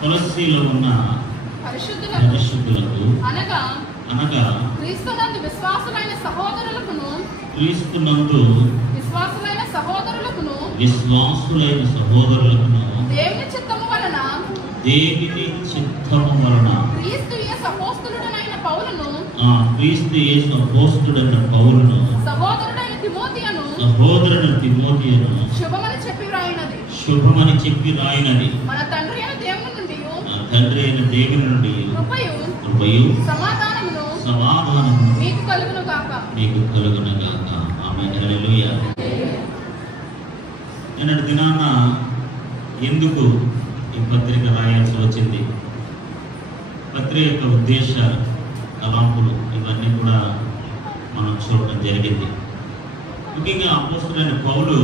కొలస్సీలో ఉన్న పరిశుద్ధులకు అనగా క్రీస్తునందు విశ్వాసులైన సహోదరులకును దేవుని చిత్తము వలన క్రీస్తు యేసు అపోస్తలుడైన పౌలును సహోదరుడైన తిమోతియును శుభమని చెప్పి రాయినది మన తండ్రి అయిన దేవుని నుండి కృపయు సమాధానమును మీకు కలుగును గాక. ఆమేన్. హల్లెలూయా. నిన్నటి దినాన ఎందుకు ఈ పత్రిక రాయాల్సి వచ్చింది, పత్రిక యొక్క ఉద్దేశాలు, తలంపులు ఇవన్నీ కూడా మనం చూడటం జరిగింది. ముఖ్యంగా అపోస్తలుడైన పౌలు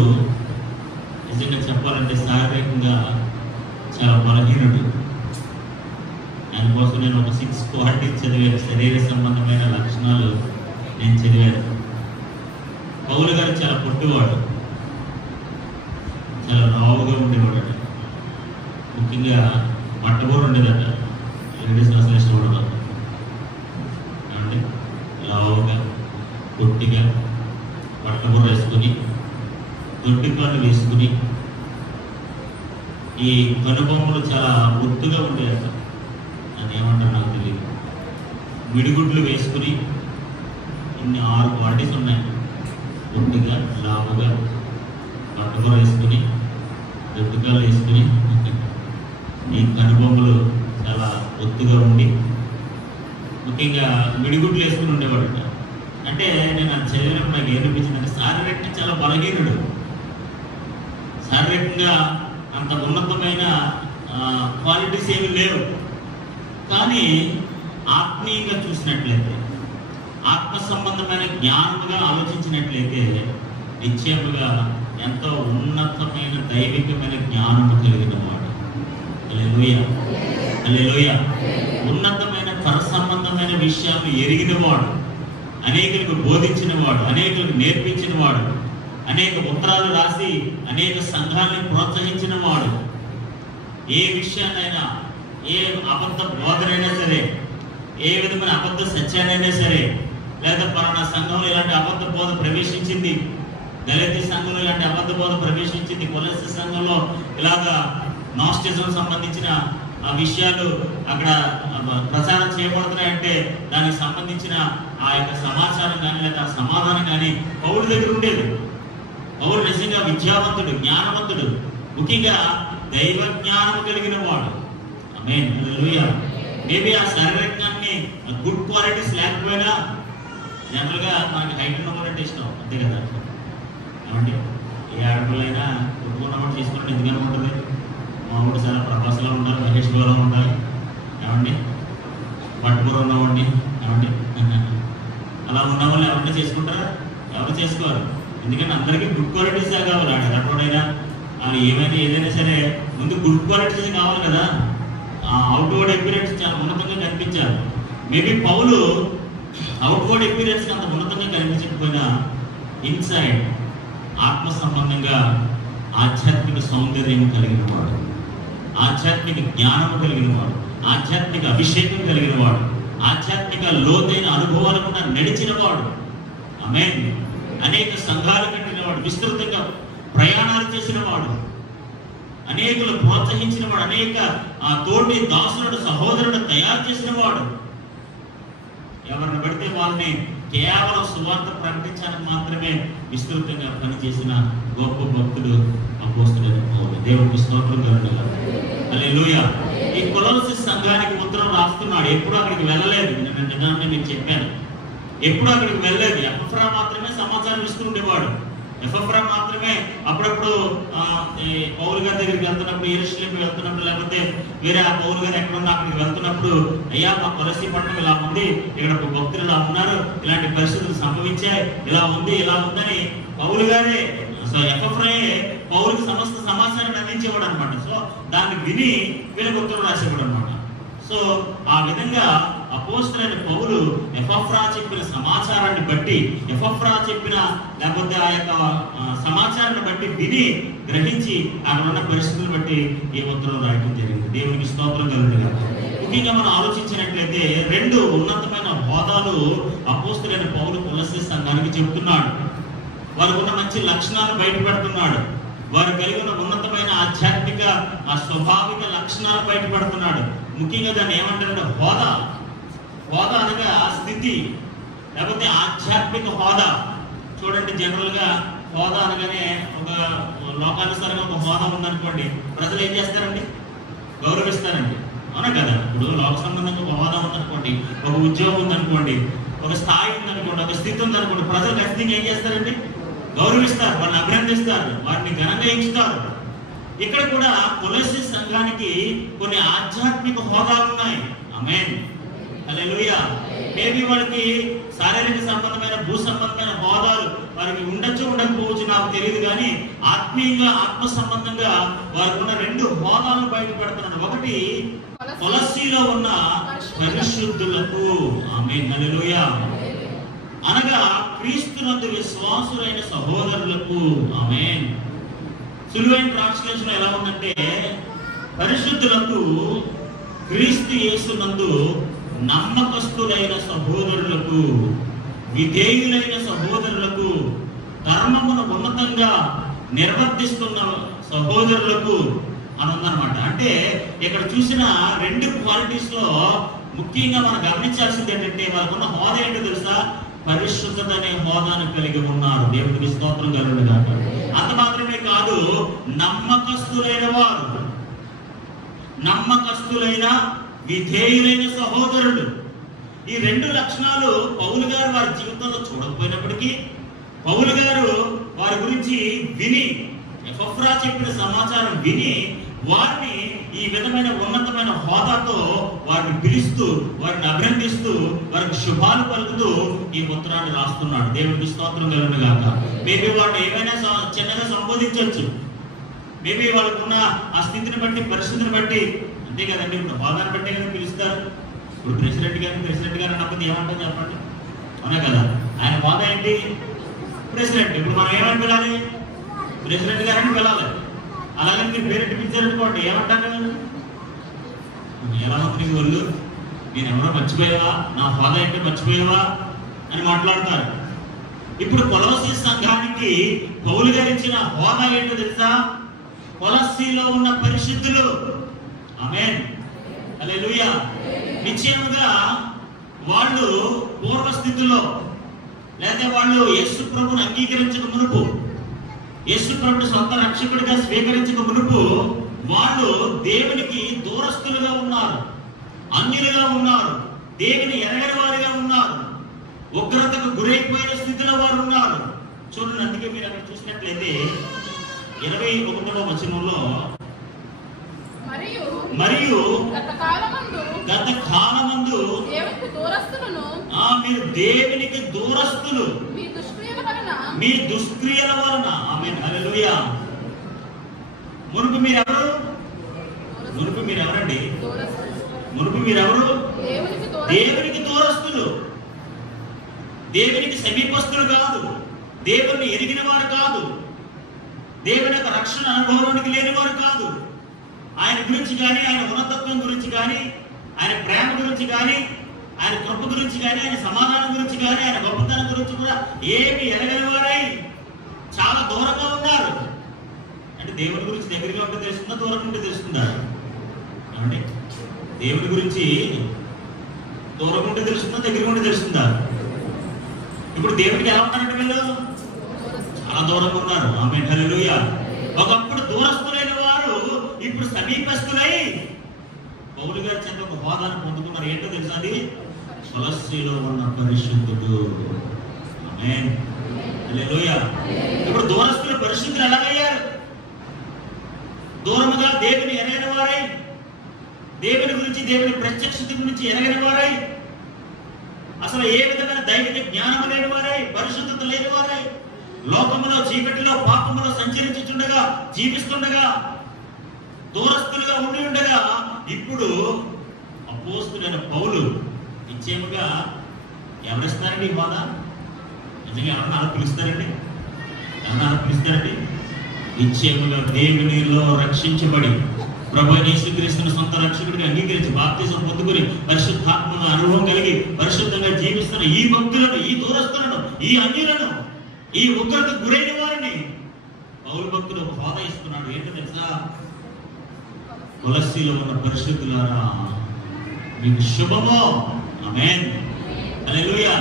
నిజంగా చెప్పాలంటే శారీరకంగా చాలా బలహీనుడు. ఆయన కోసం నేను ఒక 6 క్వాలిటీస్ చదివాను, శరీర సంబంధమైన లక్షణాలు నేను చదివాను. పౌలు గారు చాలా పొట్టివాడు, చాలా లావుగా ఉండేవాడు. ముఖ్యంగా మట్టబోరు ఉండేదట, లేడీస్ అసలు ఇష్టపడదు. అంటే లావుగా పొట్టిగా మట్టబోరు వేసుకుని దొడ్డికాళ్ళు వేసుకుని ఈ కనుబొమ్మలు చాలా ఒత్తుగా ఉండేదట. అది ఏమంటారు నాకు తెలియదు. మిడిగుడ్లు వేసుకుని ఇన్ని 6 క్వాలిటీస్ ఉన్నాయి. ఒట్టిగా లావుగా మట్టబోరు వేసుకుని దొడ్డికాళ్ళు వేసుకుని ఈ కనుబొమ్మలు చాలా ఒత్తుగా ఉండి ముఖ్యంగా మిడిగుడ్లు వేసుకుని ఉండేవాడట. అంటే నేను అది చదివినప్పుడు నాకు ఏమనిపించిందంటే శారీరకంగా చాలా బలహీనుడు, శారీరకంగా అంత ఉన్నతమైన క్వాలిటీస్ ఏమి లేవు. కానీ ఆత్మీయంగా చూసినట్లయితే, ఆత్మ సంబంధమైన జ్ఞానముగా ఆలోచించినట్లయితే నిశ్చయముగా ఎంతో ఉన్నతమైన దైవికమైన జ్ఞానము కలిగిన వాడు. హల్లెలూయా, హల్లెలూయా. ఉన్నతమైన పర సంబంధమైన విషయాలను ఎరిగిన వాడు, అనేకులకు బోధించిన వాడు, అనేకులకు నేర్పించిన వాడు, అనేక ఉత్తరాలు రాసి అనేక సంఘాలను ప్రోత్సహించిన వాడు. ఏ విషయాన్నైనా, ఏ అబద్ధ బోధనైనా సరే, ఏ విధమైన అబద్ధ సత్యానైనా సరే, లేదా పలానా సంఘంలో ఇలాంటి అబద్ధ బోధ ప్రవేశించింది, దళిత సంఘంలో ఇలాంటి అబద్ధ బోధ ప్రవేశించింది, కొలస్సీ సంఘంలో ఇలాగా నాస్టిజం సంబంధించిన విషయాలు అక్కడ ప్రచారం చేయబడుతున్నాయంటే దానికి సంబంధించిన ఆ యొక్క సమాచారం కానీ లేదా సమాధానం కానీ పౌలు దగ్గర ఉండేది. పౌలు నిజంగా విద్యావంతుడు, జ్ఞానవంతుడు, ముఖ్యంగా దైవ జ్ఞానము కలిగిన వాడు. ఆమేన్, హల్లెలూయా. మేబీ ఆ శారీరకాన్ని గుడ్ క్వాలిటీస్ లేకపోయినా జనరల్గా మనకి హైట్ ఉన్నవాడంటే ఇష్టం, అంతే కదా. ఏమంటే ఏ ఆడపిల్లైనా కుట్టుకున్నవాడు తీసుకున్నట్టు ఎందుకని ఉంటుంది. మామూలు చాలా ప్రభాసంగా ఉండాలి, మహేష్ గౌరవం ఉండాలి, ఏమండి పట్టుకూర ఉన్నవాడిని, ఏమండి అలా ఉన్న వాళ్ళు ఎవరైనా చేసుకుంటారా? ఎవరు చేసుకోవాలి. ఎందుకంటే అందరికీ గుడ్ క్వాలిటీస్ కావాలి. ఆడవాడైనా వాళ్ళు ఏదైనా సరే ముందు గుడ్ క్వాలిటీస్ కావాలి కదా. అవుట్వర్డ్ అపీరెన్స్ చాలా ఉన్నతంగా కనిపించాలి. మేబీ పౌలు అవుట్వర్డ్ అపీరెన్స్ అంత ఉన్నతంగా కనిపించకపోయినా ఇన్సైడ్ ఆత్మ సంబంధంగా ఆధ్యాత్మిక సౌందర్యం కలిగిన వాడు, ఆధ్యాత్మిక జ్ఞానము కలిగిన వాడు, ఆధ్యాత్మిక అభిషేకం కలిగిన వాడు, ఆధ్యాత్మిక లోతైన అనుభవాలు కూడా నడిచిన వాడు. ఆమేన్. అనేక సంఘాలు కట్టిన వాడు, విస్తృతంగా ప్రయాణాలు చేసిన వాడు, అనేకులు ప్రోత్సహించిన వాడు, అనేక తోటి దాసులను సహోదరుడు తయారు చేసిన వాడు. ఎవరిని పడితే వాళ్ళని కేవలం సువార్త ప్రకటించడానికి మాత్రమే విస్తృతంగా పనిచేసిన గొప్ప భక్తుడు అపోస్తలుడైన పౌలు. దేవునికి స్తోత్రం కలుగును. హల్లెలూయా. ఈ కొలస్సీ సంఘానికి ఉత్తరం రాస్తున్నాడు. ఎప్పుడు అక్కడికి వెళ్ళలేదు. నిన్న మీకు చెప్పాను, ఎప్పుడు అక్కడికి వెళ్ళలేదు. ఎపఫ్రా మాత్రమే సమాచారం ఇస్తూ ఉండేవాడు. ఎపఫ్రా మాత్రమే అప్పుడప్పుడు పౌలు గారి దగ్గరికి వెళ్తున్నప్పుడు, యెరూషలేము వెళ్తున్నప్పుడు, లేకపోతే వేరే ఆ పౌలు గారు ఎక్కడున్నా అక్కడికి వెళ్తున్నప్పుడు, అయ్యా మా కొలస్సీ పట్టణం ఇలా ఉంది, ఇక్కడ భక్తులు ఇలా ఉన్నారు, ఇలాంటి పరిస్థితులు సంభవించాయి, ఇలా ఉంది ఇలా ఉందని పౌలు గారే, ఎపఫ్రాయే పౌలుకి సమస్త సమాచారాన్ని అందించేవాడు అనమాట. సో దాన్ని విని వీళ్ళకి ఉత్తరం రాసేవాడు అనమాట. సో ఆ విధంగా అపోస్తలుడైన పౌలు ఎపఫ్రా చెప్పిన సమాచారాన్ని బట్టి, ఎపఫ్రా చెప్పిన లేకపోతే ఆ యొక్క సమాచారాన్ని బట్టి విని గ్రహించి అక్కడ ఉన్న పరిస్థితులను బట్టి బట్టి ఈ ఉత్తరం రాయడం జరిగింది. దేవునికి స్తోత్రం కలుగునుగాక. ముఖ్యంగా మనం ఆలోచించినట్లయితే 2 ఉన్నతమైన హోదాలు అపోస్తలుడైన పౌలు కొలస్సీ సంఘానికి చెబుతున్నాడు. వారికి ఉన్న మంచి లక్షణాలు బయటపెడుతున్నాడు. వారు కలిగి ఉన్న ఉన్నతమైన ఆధ్యాత్మిక స్వభావిక లక్షణాలు బయటపెడుతున్నాడు. ముఖ్యంగా దాన్ని ఏమంటారంటే హోదా. హోదా అనగా స్థితి, లేకపోతే ఆధ్యాత్మిక హోదా. చూడండి, జనరల్గా హోదా అనగానే ఒక లోకానుసారంగా ఒక హోదా ఉందనుకోండి, ప్రజలు ఏం చేస్తారండి? గౌరవిస్తారండి. అవునా కదా? ఇప్పుడు లోక సంబంధంగా ఒక హోదా ఉందనుకోండి, ఒక ఉద్యోగం ఉందనుకోండి, ఒక స్థాయి ఉందనుకోండి, ఒక స్థితి ఉందనుకోండి, ప్రజలు ఖచ్చితంగా ఏం చేస్తారండి? గౌరవిస్తారు, వాళ్ళని అభినందిస్తారు, వారిని ఘనంగా ఎంచుతారు. ఇక్కడ కూడా కొలస్సీ సంఘానికి కొన్ని ఆధ్యాత్మిక హోదాలు ఉన్నాయి. ఆమేన్, హల్లెలూయా. మేబీ వాళ్ళకి శారీరక సంబంధమైన భూ సంబంధమైన హోదాలు వారికి ఉండొచ్చు ఉండకపోవచ్చు, నాకు తెలియదు. కానీ ఆత్మీయంగా ఆత్మ సంబంధంగా వారికి ఉన్న 2 హోదాలను బయటపెడుతున్నాడు. ఒకటి కొలస్సీలో ఉన్న పరిశుద్ధులకు, ఆమేన్, హల్లెలూయా, అనగా క్రీస్తునందు విశ్వాసులైన సహోదరులకు, ఆమేన్. సులువైన ట్రాన్స్లేషన్ ఎలా ఉందంటే పరిశుద్ధులకు, క్రీస్తు యేసునందు నమ్మకస్తులైన సహోదరులకు, విధేయులైన సహోదరులకు, ధర్మమును ఉన్నతంగా నిర్వర్తిస్తున్న సహోదరులకు అని ఉందన్నమాట. అంటే ఇక్కడ చూసిన 2 క్వాలిటీస్ లో ముఖ్యంగా మనం గమనించాల్సింది ఏంటంటే వాళ్ళకున్న హోదా ఏంటో తెలుసా? పరిశుద్ధత అనే హోదాను కలిగి ఉన్నారు. దేవుడికి స్తోత్రం కలుగునుగాక. అంత మాత్రమే కాదు, నమ్మకస్తులైన వారు, నమ్మకస్తులైన విధేయులైన సహోదరులు. ఈ 2 లక్షణాలు పౌలు గారు వారి జీవితంలో చూడకపోయినప్పటికీ, పౌలు గారు వారి గురించి విని, ఎపఫ్రా చెప్పిన సమాచారం విని, వారిని ఈ విధమైన ఉన్నతమైన హోదాతో వారిని పిలుస్తూ, వారిని అభినందిస్తూ, వారికి శుభాలు పలుకుతూ ఈ ఉత్తరాన్ని రాస్తున్నాడు. దేవుడికి స్తోత్రం కలుగునుగాక. మేబీ వారిని ఏమైనా చిన్నగా సంబోధించవచ్చు, మేబీ వాళ్ళకున్న ఆ స్థితిని బట్టి, పరిస్థితిని బట్టి, అంతే కదండి. ఇప్పుడు హోదాన్ని బట్టే కదా పిలుస్తారు. ఇప్పుడు ప్రెసిడెంట్ గారు అన్నప్పుడు ఏమంటారు చెప్పండి? అవునా కదా? ఆయన హోదా ఏంటి? ప్రెసిడెంట్. ఇప్పుడు మనం ఏమని పిలాలి? ప్రెసిడెంట్ గారని పిలాలి. అలాగని మీరు పేరు పిలిచారనుకోండి, ఏమంటారు? ఎలా ఉంది నీకు వాళ్ళు? నేను ఎవరో మర్చిపోయావా? నా హోదా ఏంటో మర్చిపోయావా అని మాట్లాడతారు. ఇప్పుడు కొలస్సీ సంఘానికి పౌలు గారు ఇచ్చిన హోదా ఏంటో తెలుసా? కొలస్సీలో ఉన్న పరిశుద్ధులు, ఆమేన్, హల్లెలూయా. నిశ్చయముగా వాళ్ళు పూర్వస్థితిలో, లేదా వాళ్ళు యేసు ప్రభువును అంగీకరించక మునుపు, యేసు ప్రభువుని సొంత రక్షకుడిగా స్వీకరించక మునుపు వాళ్ళు దేవునికి దూరస్తులుగా ఉన్నారు, అన్యులుగా ఉన్నారు, దేవుని ఎరగని వారిగా ఉన్నారు, ఉగ్రతకు గురైపోయిన స్థితిలో వారు ఉన్నారు. చూడండి, అందుకే మీరు అక్కడ చూసినట్లయితే 21వ వచనంలో, మరియు గత కాలమందు మీరు దేవునికి దూరస్తులు, మీ దుష్క్రియల వలన, ఆమేన్, హల్లెలూయా. మునుపు మీరెవరు? మునుపు మీరెవరండి? మునుపు మీరెవరు? దేవునికి దూరస్తులు, దేవునికి సమీపస్తులు కాదు, దేవుని ఎరిగిన వారు కాదు, దేవుని యొక్క రక్షణ అనుభవానికి లేని వారు కాదు. ఆయన గురించి కానీ, ఆయన ఉన్నతత్వం గురించి కానీ, ఆయన ప్రేమ గురించి కానీ, ఆయన కృప గురించి కానీ, ఆయన సమాధానం గురించి కానీ, ఆయన గొప్పతనం గురించి కూడా ఏమి ఎరగని వారై చాలా దూరంగా ఉన్నారు. అంటే దేవుని గురించి దగ్గరగా ఉంటే తెలుస్తుందా, దూరం ఉంటే తెలుస్తుందా? అంటే దేవుని గురించి దూరం ఉంటే తెలుస్తుందా, దగ్గరగా ఉంటే తెలుస్తుందా? ఇప్పుడు దేవుడికి ఎలా ఉన్నారంటే వీళ్ళు చాలా దూరంగా ఉన్నారు. ఆమేన్, హల్లెలూయా. ఒకప్పుడు దూరస్తులైన వారు ఇప్పుడు సమీపస్తులై పౌలు గారి చేత ఒక హోదాను పొందుకున్నారు. ఏంటో తెలుసా? అది కొలస్సీలో ఉన్న పరిశుద్ధుడు. ఆమేన్, హల్లెలూయా. ఇప్పుడు దూరస్తులు పరిశుద్ధులు ఎలాగయ్యారు? దూరముగా దేవుని ఎరగని వారై, దేవుని గురించి, దేవుని ప్రత్యక్షత గురించి ఎరగని వారై, అసలు ఏ విధమైన దైవిక జ్ఞానం లేని వారై, పరిశుద్ధత లేని వారై, లోకములో చీకటిలో పాపములో సంచరించుచుండగా, జీవిస్తుండగా, దూరస్తులుగా ఉండి ఉండగా, ఇప్పుడు అపోస్తలుడైన పౌలు నిశ్చయముగా ఎవరిస్తారండి ఈ హోదా? నిజంగా ఎవరన్నా పిలుస్తారండి? ఎవరన్నా పిలుస్తారండి? నిశ్చయముగా దేవునిలో రక్షించబడి ప్రభు యేసుక్రీస్తును సొంత రక్షకుడిగా అంగీకరించి బాప్తిజం పొందుకుని పరిశుద్ధాత్మను అనుభవం కలిగి పరిశుద్ధంగా జీవిస్తున్న ఈ భక్తులను, ఈ దూరస్తులను, ఈ అన్యులను, ఈ ఉగ్రతకు గురైన వారిని పౌలు భక్తుడు ఒక హోదా ఇస్తున్నాడు. ఏంటో తెలుసా? కొలస్సీలో ఉన్న పరిశుద్ధులారా మీకు శుభమో. ఆమేన్, హల్లెలూయా.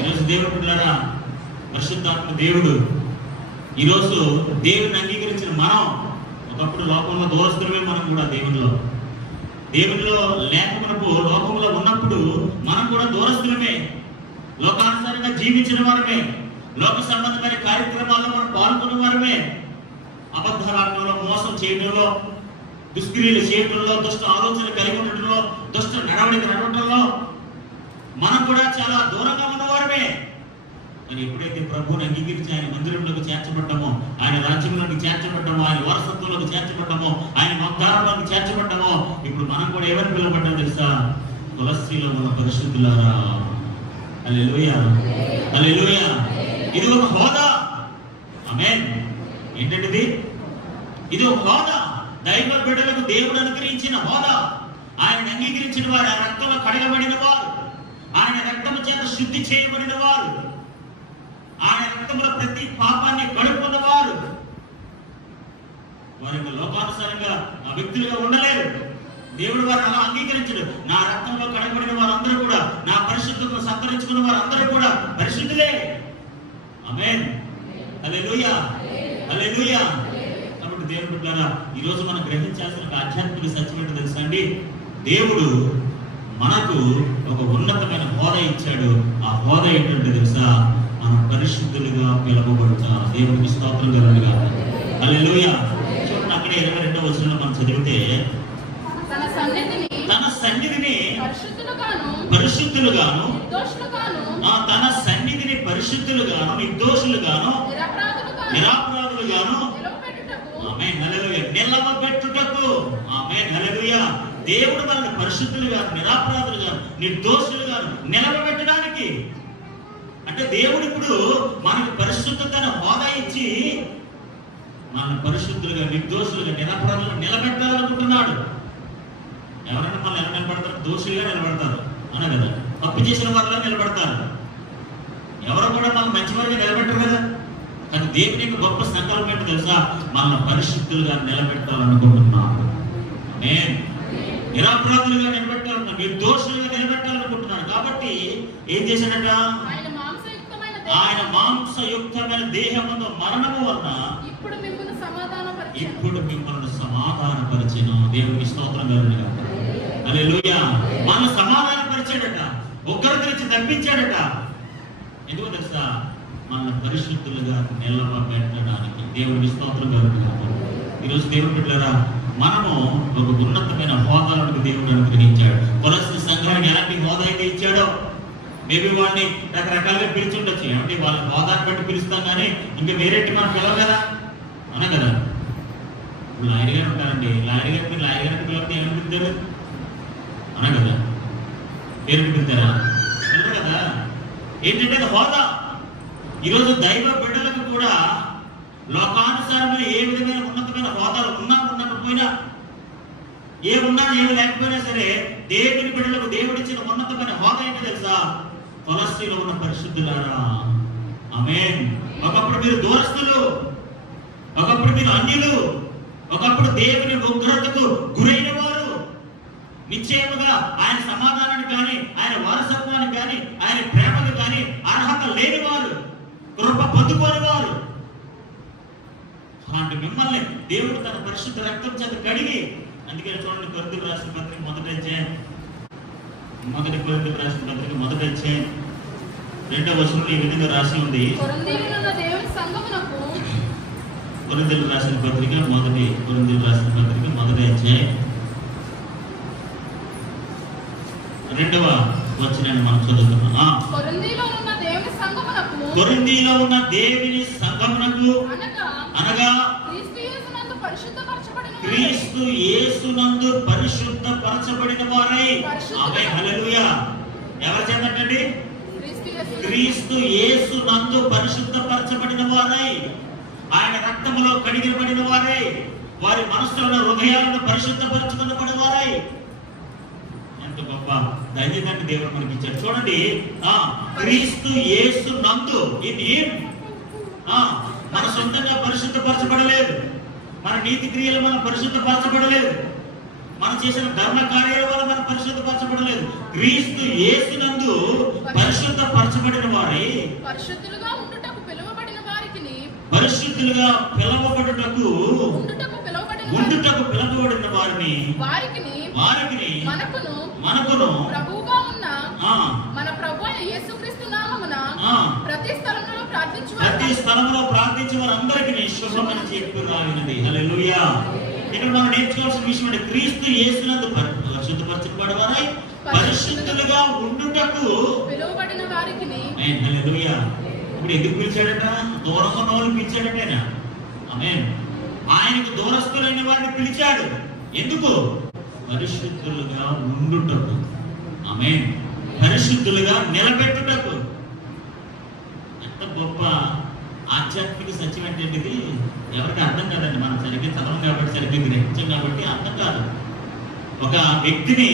ఈరోజు దేవుడు బిడ్డలారా, పరిశుద్ధాత్మ దేవుడు ఈరోజు దేవుని అంగీకరించిన మనం ఒకప్పుడు లోకంలో దూరస్తులమే. మనం కూడా దేవునిలో లేకపోయినప్పుడు, లోకంలో ఉన్నప్పుడు మనం కూడా దూరస్తులమే, లోకానుసారంగా జీవించిన వారమే, లోక సంబంధమైన కార్యక్రమాల్లో మనం పాల్గొన్న వారమే, అబద్ధాలలో మోసం చేయడంలో, దుష్క్రియలు చేయడంలో, దుష్ట ఆలోచనలు కలిగి ఉండటంలో, దుష్ట నడవడికి నడవడంలో మనం కూడా చాలా దూరంగా ఉన్నవారమే. మరి ఎప్పుడైతే ప్రభువుని అంగీకరించి ఆయన మందిరంలోకి చేర్చబడ్డామో, ఆయన రాజ్యంలోకి చేర్చబడ్డామో, ఆయన వారసత్వంలోకి చేర్చబడ్డామో, ఆయన వాగ్దానంలోకి చేర్చబడ్డామో, ఇప్పుడు మనం కూడా ఎవరిని పిలవబడ్డామో తెలుసా? కొలస్సీలో ఉన్న పరిశుద్ధులారా. హల్లెలూయా, హల్లెలూయా. ఇది ఒక హోదా. ఆమేన్. ఏంటంటే ఇది ఒక హోదా. దైవ బిడ్డలకు దేవుడు అనుగ్రహించిన హోదా. ఆయన అంగీకరించిన వారు, ఆయన రక్తంలో కడగబడిన వారు, ఆయన రక్తము చేత శుద్ధి చేయబడిన వారు, ఆయన రక్తంలో ప్రతి పాపాన్ని కడుక్కున్న వారు. వారి లోకానుసారంగా ఆ వ్యక్తులుగా ఉండలేరు. దేవుడు వారిని అలా అంగీకరించడు. నా రక్తంలో కడగబడిన వారందరూ కూడా, నా పరిశుద్ధతను సంతరించుకున్న వారందరూ కూడా పరిశుద్ధులే. ఆమేన్, హల్లెలూయా, హల్లెలూయా. కాబట్టి దేవుడు బిడ్డలారా, ఈరోజు మనం గ్రహించాల్సిన ఒక ఆధ్యాత్మిక సత్యం ఏంటో తెలుసా అండి? దేవుడు మనకు ఒక ఉన్నతమైన హోదా ఇచ్చాడు. ఆ హోదా ఏంటంటే తెలుసా? మనం పరిశుద్ధులుగా పిలువబడతాం. దేవునికి స్తోత్రం కలుగుగా. హల్లెలూయా. చూడండి, అక్కడే 22వ వచనంలో మనం చదివితే, తన సన్నిధిని పరిశుద్ధులుగాను, తన సన్నిధిని పరిశుద్ధులుగాను, నిర్దోషులుగాను, నిరపరాధులుగాను, ఆమేన్, హల్లెలూయా, నిలవబెట్టుటకు. ఆమేన్, హల్లెలూయా. దేవుడు మనల్ని పరిశుద్ధులుగా, నిరపరాధులుగా, నిర్దోషులుగా నిలవబెట్టడానికి. అంటే దేవుడు ఇప్పుడు మనకు పరిశుద్ధతను హోదా ఇచ్చి మన పరిశుద్ధులుగా, నిర్దోషులుగా, నిరపరాధులుగా నిలబెట్టాలనుకుంటున్నాడు. ఎవరైనా మనం ఎలా నిలబడతారు? దోషులుగా నిలబడతారు, అనే కదా. తప్పు చేసిన వారిలో నిలబడతారు. ఎవరు కూడా మనం మంచివారిగా నిలబెట్టరు కదా. కానీ దేవుని యొక్క గొప్ప సంకల్పం ఏంటో తెలుసా? మన పరిశుద్ధులుగా నిలబెట్టాలనుకుంటున్నాడు. నేను నిరపరాధులుగా నిలబెట్టాలనుకున్నాడు, నిర్దోషులుగా నిలబెట్టాలనుకుంటున్నాడు. కాబట్టి ఏం చేశాడట? ఆయన మాంసయుక్తమైన దేహమును మరణము వలన ఇప్పుడు మిమ్మల్ని సమాధానపరిచిన. దేవునికి స్తోత్రం కలుగుగా. హల్లెలూయా. మనల్ని సమాధానపరిచాడట, ఒక్కరి నుంచి తప్పించాడట. ఎందుకు తెలుసా? మన పరిశుద్ధులుగా నిలవబెట్టడానికి. దేవునికి స్తోత్రం కలుగుగా. ఈరోజు దేవుడు బిడ్డలారా, మనము ఒక ఉన్నతమైన హోదాలకు దేవుడు అనుగ్రహించాడు. కొలస్సీ సంఘానికి ఎలాంటి హోదా అయితే ఇచ్చాడో, మేబీ వాళ్ళని రకరకాలుగా పిలిచి ఉండొచ్చు. ఏమంటే వాళ్ళ హోదాన్ని బట్టి పిలుస్తాం, కానీ ఇంకా వేరేటి మనం పిలవ కదా, అన్నా కదా. ఇప్పుడు లాయర్ గారు ఉంటారండి, లాయర్ గారికి పిలవతే ఏమని పిలుతారు? అన్నా కదా, పేరు పిలుతారా? పిలరు కదా. ఏంటంటే హోదా. ఈరోజు దైవ బిడ్డలకు కూడా లోకానుసారమైన ఏ విధమైన ఉన్నతమైన హోదాలు ఉన్నా ఉండకపోయినా, ఏమున్నా ఏమి లేకపోయినా సరే, దేవుని బిడ్డలకు దేవుడిచ్చిన ఉన్నతమైన హోదా ఏంటో తెలుసా? కొలస్సీలో ఉన్న పరిశుద్ధులారా. ఆమేన్. ఒకప్పుడు మీరు దూరస్తులు, ఒకప్పుడు మీరు అన్యులు, ఒకప్పుడు దేవుని ఉగ్రతకు గురైన వారు, నిశ్చయముగా ఆయన సమాధానానికి కానీ, ఆయన వారసత్వానికి కానీ, ఆయన ప్రేమకు కానీ అర్హత లేని వారు, కృప పొందుకోని వారు. అలాంటి మిమ్మల్ని దేవుడు తన పరిశుద్ధ రక్తం చేత కడిగి, అందుకే చూడండి, కొరింథీయులకు రాసిన పత్రిక మొదటి అధ్యాయం 2వ వచనంలో ఈ విధంగా రాసి ఉంది. కొరింథీయులకు రాసిన పత్రిక మొదటి అధ్యాయం 2వ వచనాన్ని మనం చదువుతున్నాం. కొరింథీలో ఉన్న దేవుని సంఘమునకు అనగా క్రీస్తు యేసునందు పరిశుద్ధపరచబడిన వారై. ఆమేన్, హల్లెలూయా. ఎవరి చేతండి? క్రీస్తు యేసునందు పరిశుద్ధపరచబడిన వారై. ఆయన రక్తములో కడిగినబడిన వారై, వారి మనస్సులను హృదయాలను పరిశుద్ధపరచుకున్నబడిన వారై. ఎంత గొప్ప ధన్యతని దేవుడు మనకి ఇచ్చాడు. చూడండి, క్రీస్తు యేసు నందు మన సొంతంగా పరిశుద్ధపరచబడలేదు, మన నీతి క్రియలు మనం పరిశుద్ధపరచబడలేదు, మనం చేసిన ధర్మ కార్యాల వల్ల మనం పరిశుద్ధపరచబడలేదు. క్రీస్తు యేసునందు పరిశుద్ధపరచబడిన వారై, పరిశుద్ధులుగా ఉండుటకు పిలువబడిన వారిని మనకును ప్రభువుగా ఉన్న మన ప్రభువైన యేసుక్రీస్తు నామమున ప్రతి స్థలములో ప్రార్థించే వారందరికీ శుభమని చెప్పురాగినది. హల్లెలూయా. ఇక్కడ మనం నేర్చుకోవాల్సిన విషయం అంటే క్రీస్తు యేసునందు పరిశుద్ధపరచబడిన వారై పరిశుద్ధులుగా ఉండుటకు పిలువబడిన వారికి. హల్లెలూయా. ఇప్పుడు ఎందుకు పిలిచాడట? దూరంగా ఉన్న వాళ్ళని పిలిచాడట. ఆమేన్. ఆయనకు దూరస్తులైన వారిని పిలిచాడు. ఎందుకు? పరిశుద్ధులుగా ఉండుటకు. ఆమేన్. పరిశుద్ధులుగా నిలబెట్టుటకు. ఎంత గొప్ప ఆధ్యాత్మిక సత్యం అంటే ఇది ఎవరికి అర్థం కాదండి. మనం సరిగ్గా చదవం కాబట్టి, సరిగ్గా గ్రహించాం కాబట్టి అర్థం కాదు. ఒక వ్యక్తిని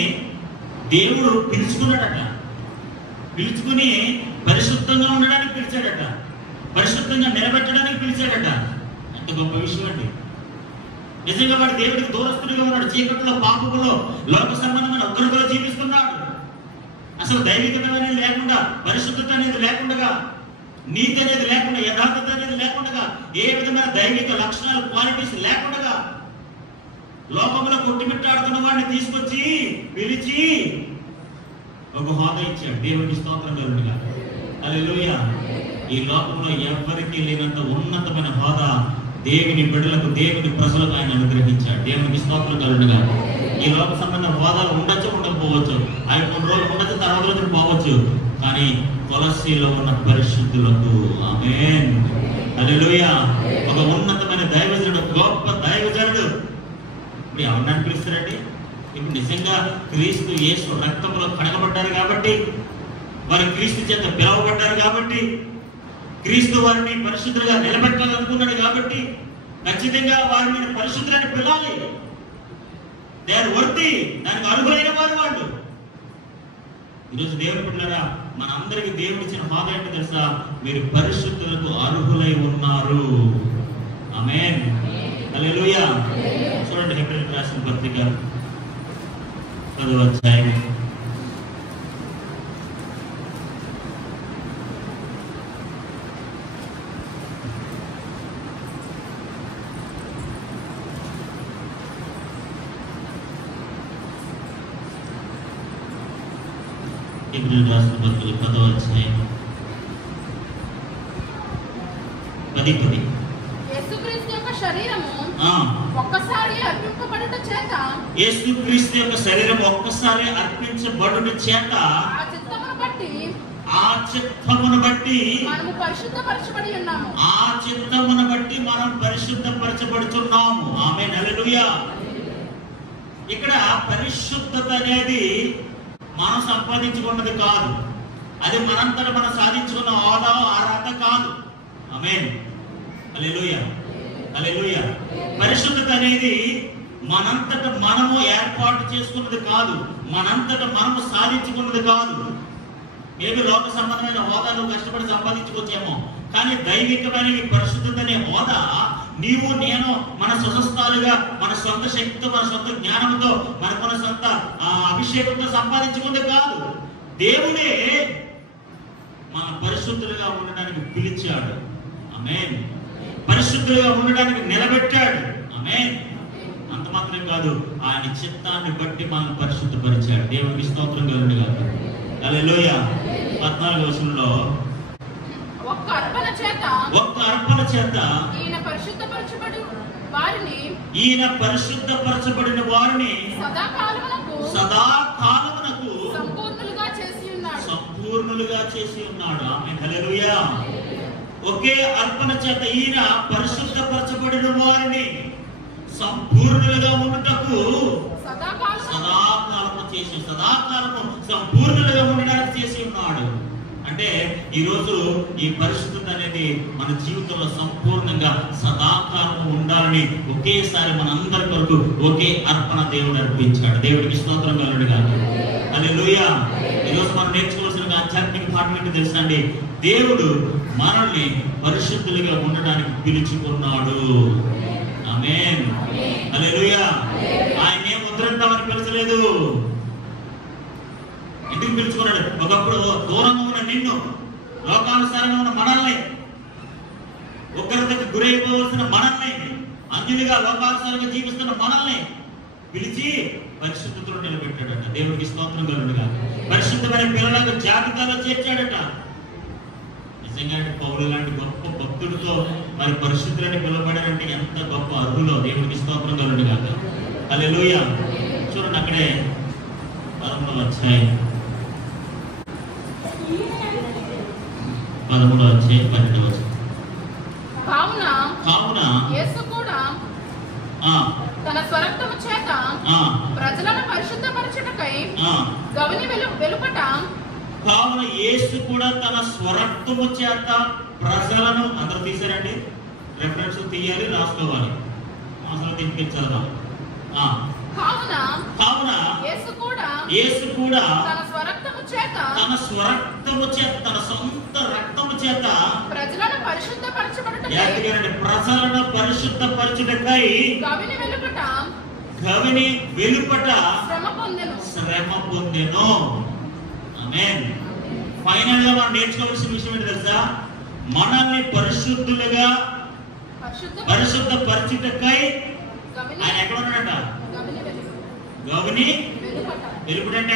దేవుడు పిలుచుకున్నాడట. పిలుచుకుని పరిశుద్ధంగా ఉండడానికి పిలిచాడట, పరిశుద్ధంగా నిలబెట్టడానికి పిలిచాడట. ఎంత గొప్ప విషయం అండి. నిజంగా వాడు దేవుడికి దూరస్తుడిగా ఉన్నాడు. చీకట్లో, పాపములో, లోక సంబంధమైన ఉగ్రతలో జీవిస్తున్నాడు. అసలు దైవికత అనేది లేకుండా, పరిశుద్ధత అనేది లేకుండా, నీతి అనేది లేకుండా, యథార్థత అనేది లేకుండా, ఏ విధమైన దైవిక లక్షణాలు, క్వాలిటీస్ లేకుండా లోకంలో కొట్టిమిట్టాడుతున్న వాడిని తీసుకొచ్చి పిలిచి ఒక హోదా ఇచ్చాడు. దేవుడికి స్తోత్రం కలుగునుగా. హల్లెలూయా. ఈ లోకంలో ఎవరికి లేనంత ఉన్నతమైన హోదా దేవుని బిడ్డలకు, దేవుని ప్రజలకు ఆయన అనుగ్రహించాడు. దేవునికి స్తోత్రం కలుగునుగా. ఈ లోక సంబంధ హోదాలు ఉండొచ్చు, ఉండకపోవచ్చు, అవి కొన్ని రోజులు ఉండొచ్చు, తర్వాత రోజులు పోవచ్చు. కానీ కొలస్సీలో ఉన్న పరిశుద్ధులకు, ఆమేన్, హల్లెలూయా, ఒక ఉన్నతమైన దైవజనుడు, గొప్ప దైవజనుడు. ఇప్పుడు ఎవరిని పిలుస్తారండి? ఇప్పుడు నిజంగా క్రీస్తు యేసు రక్తంలో కడగబడ్డారు కాబట్టి, వారు క్రీస్తు చేత పిలవబడ్డారు కాబట్టి, క్రీస్తు వారిని పరిశుద్ధులుగా నిలబెట్టాలనుకున్నాడు కాబట్టి ఖచ్చితంగా వారిని పరిశుద్ధులని పిలాలి. They are worthy. దానికి అర్హులైన వారు వాళ్ళు. ఈరోజు దేవుని బిడ్డలారా, మనందరికీ దేవుడు ఇచ్చిన హోదా ఏంటో తెలుసా? మీరు పరిశుద్ధులకు అర్హులై ఉన్నారు. ఆమేన్, హల్లెలూయా. చూడండి, హెబ్రీయులకు రాసిన పత్రిక 10వ అధ్యాయం 10వ అధ్యాయం 10. యేసుక్రీస్తు యొక్క శరీరము ఒక్కసారి అర్పింపబడుట చేత, యేసుక్రీస్తు యొక్క శరీరం ఒక్కసారి అర్పించబడుట చేత ఆ చిత్తమును బట్టి మనము పరిశుద్ధపరచబడి ఉన్నాము. ఆ చిత్తమును బట్టి మనం పరిశుద్ధపరచబడుతున్నాము. ఆమేన్, హల్లెలూయా. ఇక్కడ పరిశుద్ధత అనేది మనం సంపాదించుకున్నది కాదు. అది మనంతట మనం సాధించుకున్న హోదా, అర్హత కాదు. ఆమేన్, హల్లెలూయా, హల్లెలూయా. పరిశుద్ధత అనేది మనంతట మనము ఏర్పాటు చేసుకున్నది కాదు, మనంతట మనము సాధించుకున్నది కాదు. ఏమి లోక సంబంధమైన హోదాను కష్టపడి సంపాదించుకోవచ్చేమో, కానీ దైవికమైన పరిశుద్ధత అనే హోదా నీవు నేను మన స్వస్థాలుగా, మన సొంత శక్తితో, మన సొంత జ్ఞానంతో, మన సొంత అభిషేకంతో సంపాదించుకుంది కాదు. దేవుడే మన పరిశుద్ధులుగా ఉండడానికి పిలిచాడు. ఆమేన్. పరిశుద్ధులుగా ఉండడానికి నిలబెట్టాడు. ఆమేన్. అంత మాత్రం కాదు, ఆయన చిత్తాన్ని బట్టి మనం పరిశుద్ధపరిచాడు. దేవునికి స్తోత్రం కలుగునుగాక. హల్లెలూయా. 14వ వచనంలో ఒక్క అర్పణ చేత ఈయన పరిశుద్ధపరచబడిన వారిని సదాకాలమునకు సంపూర్ణులుగా చేసి ఉన్నాడు. ఆమేన్, హల్లెలూయా. ఒకే అర్పణ చేత ఈయన పరిశుద్ధపరచబడిన వారిని సంపూర్ణులుగా ఉండటకు సదాకాలము సంపూర్ణులుగా ఉండడానికి చేసి ఉన్నాడు. అంటే ఈరోజు ఈ పరిశుద్ధత అనేది మన జీవితంలో సంపూర్ణంగా సదాకాలం ఉండాలని ఒకేసారి మనందరి కొరకు ఒకే అర్పణ దేవుడు అర్పించాడు. దేవుడికి స్తోత్రం కలుగునుగా. హల్లెలూయా. ఈరోజు మనం నేర్చుకోవాల్సిన ఆధ్యాత్మిక పాఠం ఏంటో తెలుసా అండి? దేవుడు మనల్ని పరిశుద్ధులుగా ఉండడానికి పిలుచుకున్నాడు. ఆమేన్. హల్లెలూయా. ఆయన ఏం ఉద్ధరిద్దామని పిలిచలేదు. ఎందుకు పిలుచుకున్నాడు? ఒకప్పుడు దూరంగా ఉన్న నిన్ను, లోకానుసారంగా ఉన్న మనల్ని, ఉగ్రతకు గురైపోవలసిన మనల్ని, అంజులుగా లోకానుసారంగా జీవిస్తున్న మనల్ని పిలిచి పరిశుద్ధతలో నిలబెట్టాడట. దేవుడికి స్తోత్రం కలుగునుగా. పరిశుద్ధమైన పిల్లలకు జాబితాలో చేర్చాడట. నిజంగా పౌలు లాంటి గొప్ప భక్తుడితో మరి పరిశుద్ధులని పిలువబడారంటే ఎంత గొప్ప అర్హులో. దేవుడికి స్తోత్రం కలుగునుగా. హల్లెలూయా. చూడండి అక్కడే 13వ అధ్యాయం 12వ వచనం. కావున యేసు కూడా తన స్వరక్తము చేత ప్రజలను పరిశుద్ధపరచుటకై గవిని వెలుపట. కావున యేసు కూడా తన స్వరక్తము చేత ప్రజలను, అందరూ తీసారండి, రెఫరెన్స్ తీయాలి, రాసుకోవాలి, అసలు తినిపించాలి. కావున యేసు కూడా తన స్వరక్తము చేత తన సొంత రక్తము చేత ప్రజలను పరిశుద్ధపరచుటకై గవిని వెలుపట శ్రమ పొందెను. ఆమేన్. ఫైనల్ గా మనం నేర్చుకోవాల్సిన విషయం ఏంటి తెలుసా? మనల్ని పరిశుద్ధపరచుటకై ఆయన ఎక్కడ ఉన్నాడట? గవిని వెలుపట అంటే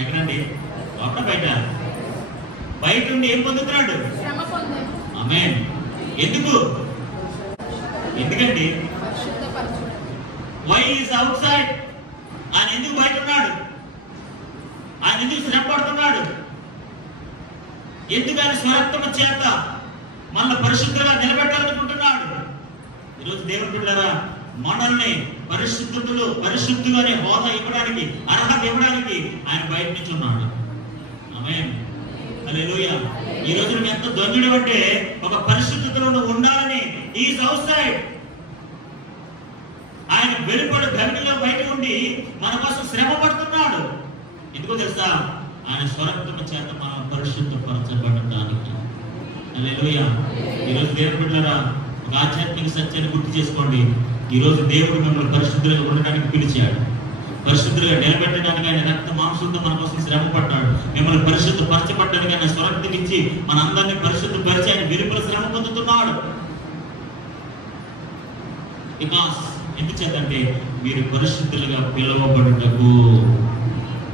ఎక్కడండి? లోపల బయట? బయట ఉండి ఏం పొందుతున్నాడు? ఆమేన్. ఎందుకండి? Why is outside? ఆయన ఎందుకు బయట ఉన్నాడు? ఆయన ఎందుకు శ్రమ పడుతున్నాడు? ఎందుకు ఆయన స్వరక్తము చేత మన పరిశుద్ధంగా నిలబెట్టాలనుకుంటున్నాడు? ఈరోజు దేవుడు బిడ్డలారా, మనల్ని పరిశుద్ధులు అనే హోదా ఇవ్వడానికి, అర్హత ఇవ్వడానికి ఆయన బయట నుంచి ఉన్నాడు. ఆమేన్. హల్లెలూయా. ఈ రోజు నువ్వు ఎంత ధన్యుడు అంటే ఒక పరిశుద్ధతలో నువ్వు ఉండాలని ఈజ్ అవుట్ సైడ్. ఆయన వెలుపల గవిలో బయట ఉండి మన కోసం శ్రమ పడుతున్నాడు. ఎందుకో తెలుసా? ఆయన స్వరక్తము చేత మనం పరిశుద్ధపరచబడటానికి. హల్లెలూయా. ఈరోజు దేవుడు బిడ్డలారా, ఒక ఆధ్యాత్మిక సత్యాన్ని గుర్తు చేసుకోండి. ఈరోజు దేవుడు మిమ్మల్ని పరిశుద్ధులుగా ఉండడానికి పిలిచాడు. పరిశుద్ధులుగా నిలబెట్టడానికి ఆయన రక్త మాంసంతో మన కోసం శ్రమ పడ్డాడు. మిమ్మల్ని పరిశుద్ధపరచబడ్డానికి ఆయన స్వరక్తం ఇచ్చి మన అందరినీ పరిశుద్ధపరిచి ఆయన వెలుపల శ్రమ పొందుతున్నాడు. ఎందుచేతంటే మీరు పరిశుద్ధులుగా పిలువబడుటకు.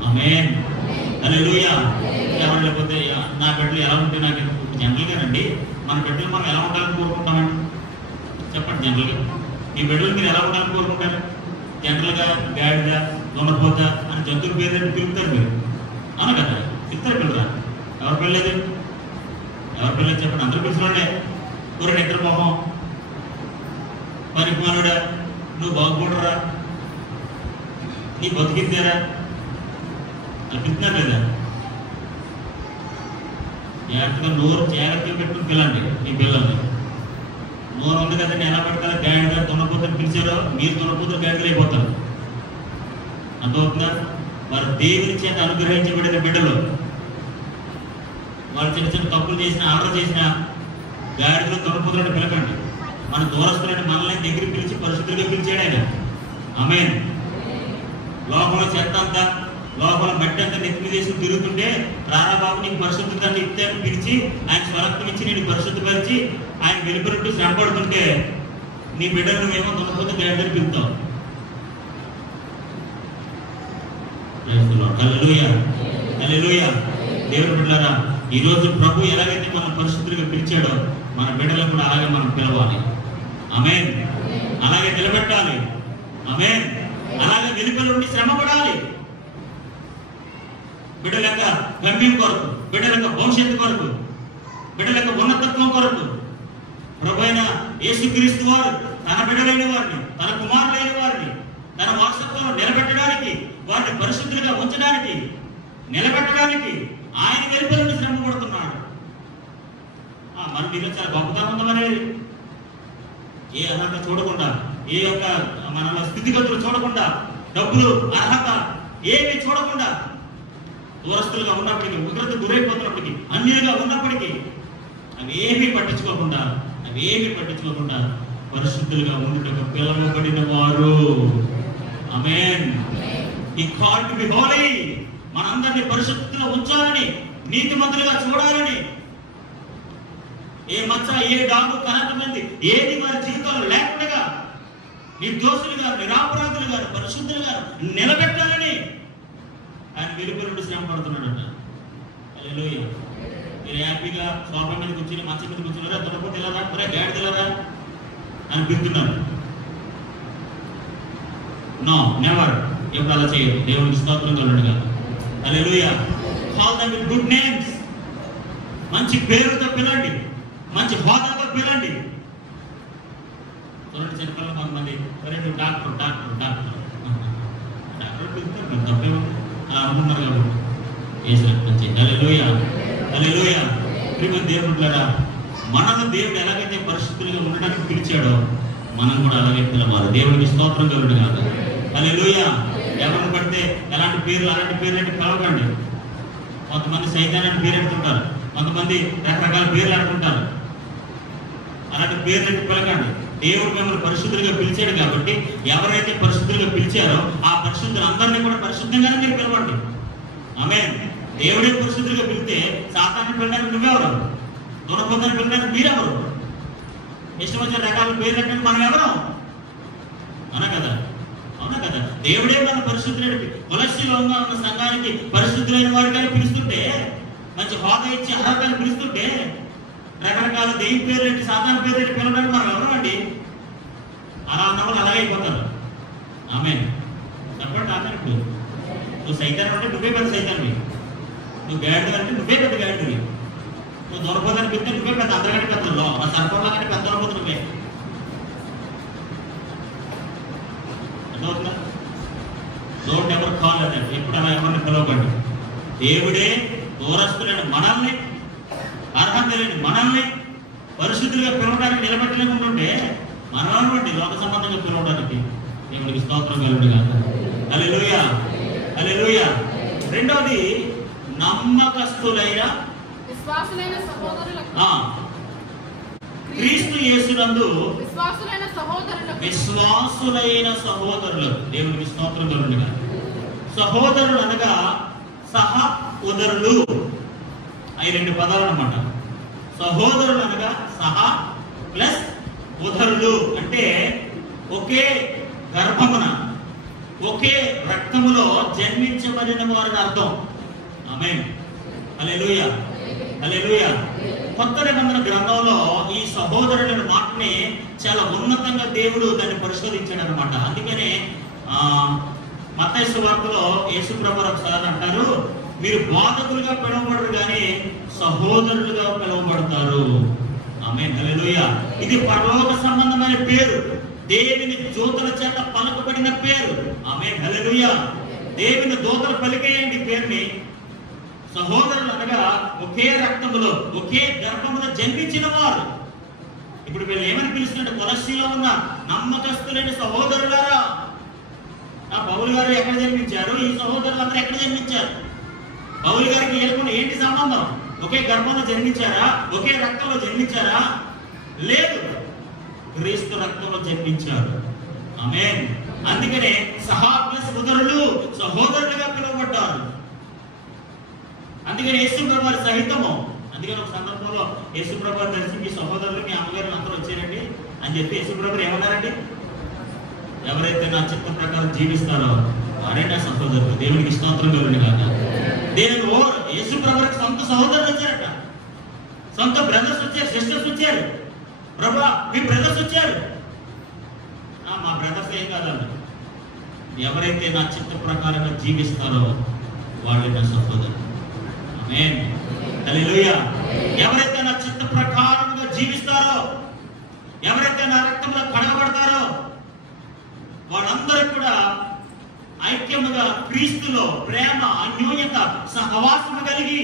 ఆమేన్. హల్లెలూయా. ఎవరు లేకపోతే నా బిడ్డలు ఎలా ఉంటే నాకు జనరల్ గానండి, మన బిడ్డలు మనం ఎలా ఉండాలని కోరుకుంటామండి? చెప్పండి. జనరల్ గా మీ బిడ్డలు మీరు ఎలా ఉండాలని కోరుకుంటారు? జనరల్ గా గాడిద, దొండపోత అని జంతువుల పేరు పిలుపుతారు మీరు, అవును కదా? పిలుస్తారు పిల్లరా? ఎవరు పిల్లలేదు? చెప్పండి. అందరూ పిలుచుకోండి. కూర నిద్ర మొహం, పరిమానుడా, నువ్వు బాగుపడరా, నీ బతికిద్దారా అని పిలుతున్నారు లేదా? జాగ్రత్తగా పెట్టుకుని పిల్లండి మీ పిల్లల్ని. నోరు ఉంది కదండి, ఎలా పెడతారా? గాడిద, దొండపోతని పిలిచారో మీరు దొండపోతలు గాడిదలు అయిపోతారు. అర్థమవుతుందా? వారు దేవుని చేత అనుగ్రహించబడిన బిడ్డలు. వాళ్ళు చిన్న చిన్న తప్పులు చేసిన, ఆర్డర్ చేసిన గాడిదలు, దొండపోతలను పిలకండి. మన దూరస్తులని మనల్ని దగ్గర పిలిచి పరిశుద్ధులుగా పిలిచాడు ఆయన. ఆమేన్. లోపల చెత్త అంతా, లోపల మట్టి అంతా నెత్తిమి చేసుకుని తిరుగుతుంటే, రారా బాబు నీకు పరిశుద్ధత ఇచ్చాను పిలిచి ఆయన స్వరక్తం ఇచ్చి నేను పరిశుద్ధపరిచి ఆయన వెలుపరుంటూ శ్రమ పడుతుంటే నీ బిడ్డను నువ్వేమో దొరకపోతే గాడిదలు పిలుతావు. హల్లెలూయా. హల్లెలూయా. దేవుని బిడ్డలారా, ఈ రోజు ప్రభు ఎలాగైతే మనం పరిశుద్ధులుగా పిలిచాడో మన బిడ్డలను కూడా అలాగే మనం పిలవాలి. ఆమేన్. అలాగే నిలబెట్టాలి. ఆమేన్. అలాగే వెలుపల నుండి శ్రమ పడాలి. బిడ్డల యొక్క గమ్యం కొరకు, బిడ్డల యొక్క భవిష్యత్తు కొరకు, బిడ్డల యొక్క ఉన్నతత్వం కొరకు ప్రభువైన యేసుక్రీస్తు వారు తన బిడ్డలైన వారిని, తన కుమారులైన వారిని తన వారసత్వంలో నిలబెట్టడానికి, వారిని పరిశుద్ధులుగా ఉంచడానికి, నిలబెట్టడానికి ఆయన వెలుపల శ్రమ పడుతున్నాడు. మరి మీలో చాలా గొప్పతనం ఉందా మరి? ఏ అర్హత చూడకుండా, ఏ యొక్క మన స్థితిగతులు చూడకుండా, డబ్బులు, అర్హత ఏమి చూడకుండా, దూరస్తులుగా ఉన్నప్పటికీ, ఉగ్రత గురైపోతున్నప్పటికీ, అన్యులుగా ఉన్నప్పటికీ అవేమీ పట్టించుకోకుండా పరిశుద్ధులుగా ఉండుటకు పిలువబడిన వారు. ఆమేన్. He called to be holy. మనందరినీ పరిశుద్ధంగా ఉంచాలని, నీతిమంతులుగా చూడాలని, ఏ మచ్చ, ఏ డాగు కనకమంది ఏది వారి జీవితంలో లేకుండా నిర్దోషులుగా, నిరాపరాధులుగా, పరిశుద్ధులుగా నిలబెట్టాలని ఆయన వెలుపల శ్రమ పడుతున్నాడట. హల్లెలూయా. మీరు హ్యాపీగా సోఫా మీద కూర్చొని, మంచం మీద కూర్చున్నారా, తొడపొట్టు వెళ్ళరా, మరే గాడి తెల్లరా అని పిలుతున్నారు. No, never. ఎప్పుడు అలా చేయదు. దేవునికి స్తోత్రం కలుగునుగా. Hallelujah. Call them with good names. మంచి పేరుతో పిలండి, మంచి హోదాతో పిలండి. చూడండి, చిన్నపిల్లలు కొంతమంది, సరే నువ్వు డాక్టర్ పిలుస్తారు, తప్పేమో అలా అనుకున్నారు కాబట్టి చేసినట్టు. హల్లెలూయా. ప్రియమైన దేవుడులారా, మనల్ని దేవుడు ఎలాగైతే పరిశుద్ధులుగా ఉండడానికి పిలిచాడో మనం కూడా అలాగే పిలవాలి. దేవుడికి స్తోత్రం కలుగును కాదు. హల్లెలూయా. ఎవరిని పడితే ఎలాంటి పేర్లు అలాంటి పేర్లు అంటే పిలవకండి. కొంతమంది సైతాన్ అని పేరు పెడుతుంటారు, కొంతమంది రకరకాల పేర్లు ఆడుకుంటారు. అలాంటి పేర్లు అంటే పిలకండి. దేవుడు మిమ్మల్ని పరిశుద్ధులుగా పిలిచాడు కాబట్టి ఎవరైతే పరిశుద్ధులుగా పిలిచారో ఆ పరిశుద్ధులందరినీ కూడా పరిశుద్ధంగానే మీరు పిలవండి. ఆమేన్. దేవుడే పరిశుద్ధులుగా పిలిస్తే సాతాన్ని పిలడానికి నువ్వెవరు? దురపొందని పిలడానికి మీరెవరు? ఇష్టం వచ్చిన రకాల పేర్లు అంటే మనం ఎవరు? అవునా కదా? దేవుడే మన పరిశుద్ధులైన కొలస్సీలో ఉన్న సంఘానికి పరిశుద్ధులైన వారి కానీ పిలుస్తుంటే, మంచి హోదా ఇచ్చి అర్హతని పిలుస్తుంటే, రకరకాల దెయ్యం పేర్లు, సాధారణ పేర్లు పిలవడానికి మనం ఎవరు అండి? అలా ఉన్నవాళ్ళు అలాగే అయిపోతారు. ఆమేన్. చెప్పండి. ఆమె నువ్వు సైతాన్ అంటే నువ్వే పెద్ద సైతాన్వి, నువ్వు గాడిద అంటే నువ్వే పెద్ద గాడిదవి, నువ్వు దొరపోదని పెడితే నువ్వే పెద్ద అందరికంటే పెద్దలో, ఆ సర్పంలో కంటే పెద్ద దొరపోతు నువ్వే. అర్థమవుతుందా? డోంట్ ఎవర్ కాల్ అన్నట్టు. ఎప్పుడు అలా ఎవరిని పిలవకండి. దేవుడే దూరస్తులైన మనల్ని, అర్హత లేని మనల్ని పరిశుద్ధులుగా పిలవడానికి నిలబెట్టలేకుంటుంటే మనల్ని బట్టి లోక సంబంధంగా పిలవడానికి దేవునికి స్తోత్రం కలుగును గాక. హల్లెలూయా. రెండవది, నమ్మకస్తులైన క్రీస్తు యేసునందు విశ్వాసులైన సహోదరులు. దేవునికి స్తోత్రం కలుగును గాక. సహోదరులు అనగా సహ ఉదరులు. అవి రెండు పదాలు అన్నమాట. సహోదరులు అనగా సహ ప్లస్ ఉదరులు అంటే ఒకే గర్భమున, ఒకే రక్తములో జన్మించబడిన వారిని అర్థం. ఆమేన్. హల్లెలూయా. కొత్త నిబంధన గ్రంథంలో ఈ సహోదరుల మాటని చాలా ఉన్నతంగా దేవుడు దాన్ని పరిశోధించాడు అనమాట. అందుకనే మత్తయి సువార్తలో యేసు ప్రభువు ఒకసారి అంటారు, మీరు బోధకులుగా పిలువబడరు కానీ సహోదరులుగా పిలువబడతారు. ఆమేన్. హల్లెలూయా. ఇది పరలోక సంబంధమైన పేరు, దేవుని దూతల చేత పలుకబడిన పేరు. ఆమేన్. హల్లెలూయా. దేవుని దూతలు పలికేయండి పేరుని. సహోదరులు అనగా ఒకే రక్తములో, ఒకే గర్భములో జన్మించిన వారు. ఇప్పుడు వీళ్ళు ఏమని పిలుస్తున్నారు? కొలస్సీలో ఉన్న నమ్మకస్తులైన సహోదరులారా. పౌలు గారు ఎక్కడ జన్మించారు? ఈ సహోదరులు అందరూ ఎక్కడ జన్మించారు? పౌలు గారికి ఏర్పడిన ఏంటి సంబంధం? ఒకే గర్భంలో జన్మించారా? ఒకే రక్తంలో జన్మించారా? లేదు, క్రీస్తు రక్తంలో జన్మించారు. ఆమేన్. అందుకనే సహా ప్లస్ ఉదరులు సహోదరులుగా పిలువబడ్డారు. అందుకని యేసు ప్రభువారి సహితము. అందుకని ఒక సందర్భంలో యేసు ప్రభువారి దర్శనం, మీ సహోదరులు, మీ అమ్మగారు అందరూ వచ్చారండి అని చెప్పి యేసు ప్రభువారు ఏమన్నారండి? ఎవరైతే నా చిత్తం ప్రకారం జీవిస్తారో వారే నా సహోదరులు. దేవునికి స్తోత్రం కలుగును గాక. దేవుడు యేసు ప్రభువారికి సొంత సహోదరులు వచ్చారట, సొంత బ్రదర్స్ వచ్చారు, సిస్టర్స్ వచ్చారు. ప్రభువా మీ బ్రదర్స్ వచ్చారు. మా బ్రదర్స్ ఏం కాదండి, ఎవరైతే నా చిత్త ప్రకారంగా జీవిస్తారో వాళ్ళే నా సహోదరులు. ఆమేన్. హల్లెలూయా. ఎవరైతే నా చిత్త ప్రకారంగా జీవిస్తారో, ఎవరైతే నా రక్తంలో కడగబడతారో వాళ్ళందరూ కూడా ఐక్యముగా క్రీస్తులో ప్రేమ, అన్యోన్యత, సహవాసము కలిగి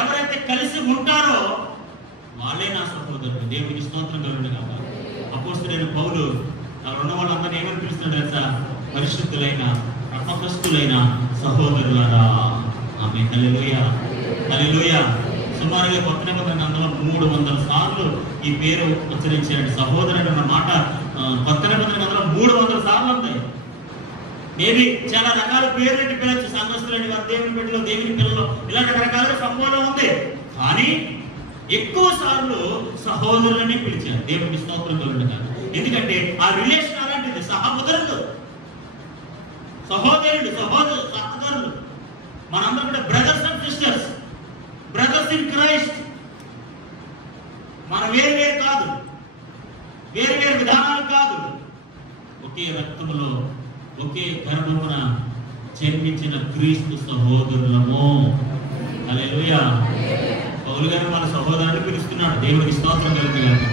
ఎవరైతే కలిసి ఉంటారో వాళ్ళే నా సహోదరుడు. దేవునికి స్తోత్రం కలుగును గాక. అపోస్తలుడైన పౌలు అక్కడ ఉన్న వాళ్ళందరినీ ఏమని పిలుస్తున్నాడు తెలుసా? పరిశుద్ధులైన అపకస్తులైన సహోదరులారా. ఆమె హల్లెలూయా, హల్లెలూయా. సుమారుగా కొత్త నిబంధన అందులో 300 సార్లు ఈ పేరు ఉచ్చరించాడు. సహోదరుడు అన్న మాట కొత్త నిబంధన అందులో 300 సార్లు ఉన్నాయి. మేబీ చాలా రకాల పేర్లు పిలవచ్చు. సంఘస్థులని వారు, దేవుని బిడ్డలు, దేవుని పిల్లలు, ఇలా రకరకాలుగా సంబోధన ఉంది. కానీ ఎక్కువ సార్లు సహోదరులని పిలిచారు. దేవునికి స్తోత్రం కలుగును గాక. ఎందుకంటే ఆ రిలేషన్ అలాంటిది. సహోదరులు, సహోదరులు మనందరం కూడా brothers and sisters, brothers in Christ. మన వేరు కాదు, వేరు విధానాలు కాదు. ఒకే రక్తములో ఒకే గర్భమున జన్మించిన క్రీస్తు సహోదరులము. హల్లెలూయా. పౌలు గారు వాళ్ళ సహోదరుని పిలుస్తున్నాడు. దేవునికి స్తోత్రం కలుగును గాక.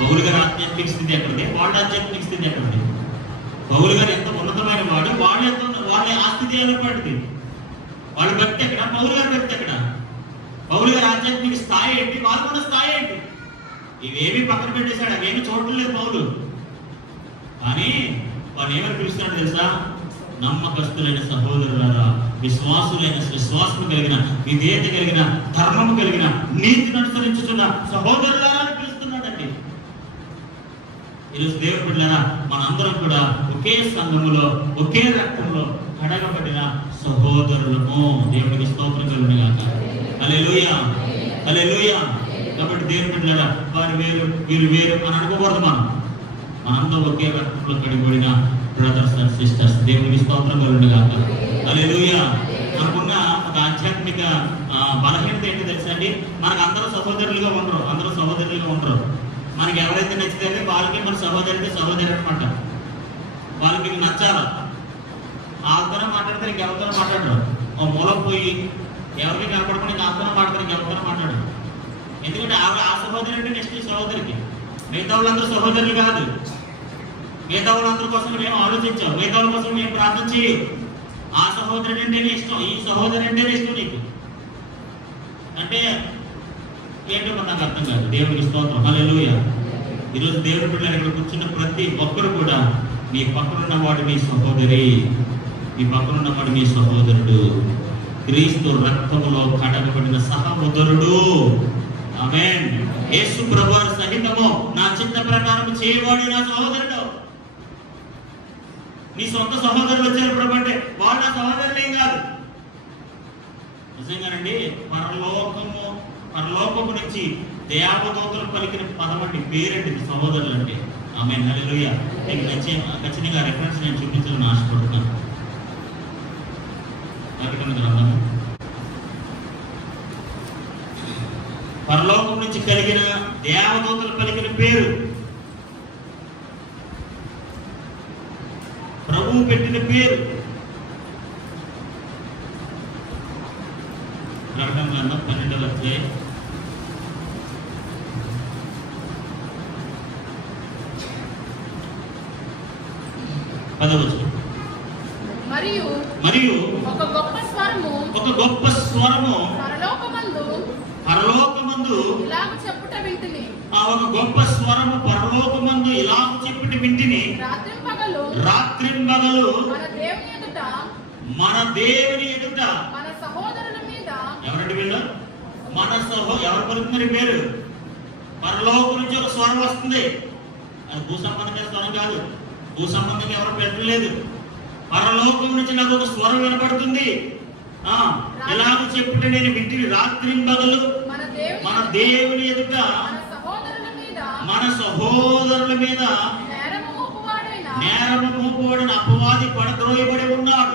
పౌలు గారి ఆధ్యాత్మిక స్థితి ఎక్కడిది? వాళ్ళ ఆధ్యాత్మిక స్థితి ఎక్కడిది? పౌలు గారు ఎంత ఉన్నతమైన వాడు, వాళ్ళ ఆ స్థితి ఏర్పడింది. వాళ్ళ భక్తి ఎక్కడ? పౌలు గారి భక్తి ఎక్కడ? పౌలు గారి ఆధ్యాత్మిక స్థాయి ఏంటి? వాళ్ళకున్న స్థాయి ఏంటి? ఇవేమి పక్కన పెట్టేశాడు, అవేమి చూడటం లేదు పౌలు. కానీ వాడు ఏమని పిలుస్తున్నాడు తెలుసా? నమ్మకస్తులైన సహోదరులారా, విశ్వాసము కలిగిన, విధేయత కలిగిన, ధర్మము కలిగిన, నీతిని అనుసరించుతున్న సహోదరులారా అని పిలుస్తున్నాడండి. ఈరోజు దేవుని బిడ్డలారా, మనందరం కూడా ఒకే సంఘములో ఒకే రక్తంలో కడగబడిన సహోదరులము. దేవునికి స్తోత్రం కలుగును గాక. హల్లెలూయా, హల్లెలూయా. కాబట్టి దేవుని బిడ్డలారా, వారు వేరు వీరు వేరు అని అనుకోకూడదు. మనందరం ఒకే రక్తంలో కడిగబడిన బ్రదర్స్ అండ్ సిస్టర్స్. దేవునికి స్తోత్రం కలుగును గాక. హల్లెలూయా. మనకున్న ఒక ఆధ్యాత్మిక బలహీనత ఏంటి తెలుసా అండి? మనకు అందరూ సహోదరులుగా ఉండరు. మనకి ఎవరైతే నచ్చితే వాళ్ళకి మన సహోదరి అనమాట. వాళ్ళకి నచ్చాలి. వాళ్ళతోనే మాట్లాడతారు, ఇంకెవరితోనే మాట్లాడరు. ఓ మూలం పోయి ఎవరికి కనపడకుండా వాళ్ళతోనే మాట్లాడతారు, ఇంకెవరితోనే మాట్లాడరు. ఎందుకంటే ఆ సహోదరి అంటే నెక్స్ట్ సహోదరికి. మిగతా వాళ్ళందరూ సహోదరులు కాదు. మిగతా వాళ్ళందరి కోసం మేము ఆలోచించాం, మిగతా వాళ్ళ కోసం మేము ప్రార్థన చేయం. ఆ సహోదరుడు అంటేనే ఇష్టం, ఈ సహోదరు అంటేనే ఇష్టం నీకు అంటే ఏంటో నాకు అర్థం కాదు. దేవునికి స్తోత్రం, హల్లెలూయా. ఈరోజు దేవుని బిడ్డలు ఇక్కడ కూర్చున్న ప్రతి ఒక్కరు కూడా నీ పక్కనున్నవాడు నీ సహోదరి, నీ పక్కనున్నవాడు నీ సహోదరుడు, క్రీస్తు రక్తములో కడగబడిన సహోదరుడు. ఆమేన్. యేసు ప్రభువు సహితము నా చిత్త ప్రకారం చేయవాడు నా సహోదరుడు. నీ సొంత సహోదరులు వచ్చారు ప్రభు అంటే వాళ్ళ సహోదరులు ఏం కాదు. నిజంగానండి, పరలోకము నుంచి దేవదూతలు పలికిన పదం అంటే పేరండి సహోదరులు అంటే. ఆమేన్, హల్లెలూయా. మీకు ఖచ్చితంగా రెఫరెన్స్ నేను చూపించాలని ఆశపడుతున్నాను. ప్రకటన గ్రంథము పరలోకం నుంచి కలిగిన దేవదూతలు పలికిన పేరు, ప్రభువు పెట్టిన పేరు. ప్రకటన గ్రంథం 12వ అధ్యాయం 10వ వచనం. మరియు ఒక గొప్ప స్వరము పరలోకమందు ఇలాగ చెప్పుట వింటిని. ఒక గొప్ప స్వరము పరలోకమందు ఇలాగ చెప్పుట వింటిని. రాత్రింబగలు మన దేవుని ఎదుట మన సహోదరుల మీద. ఎవరండి వీళ్ళు? ఎవరు పలుకుతున్నారు పేరు? పరలోకం నుంచి ఒక స్వరం వస్తుంది. అది భూ సంబంధమైన స్వరం కాదు, భూ సంబంధంగా ఎవరు పెట్టలేదు. పరలోకం నుంచి నాకు ఒక స్వరం వినపడుతుంది. ఎలాగ చెప్పుట నేను వింటిని. రాత్రింబగలు మన దేవుని ఎదుట మన సహోదరుల మీద నేరము మోపువాడైన అపవాది పడద్రోయబడి ఉన్నాడు.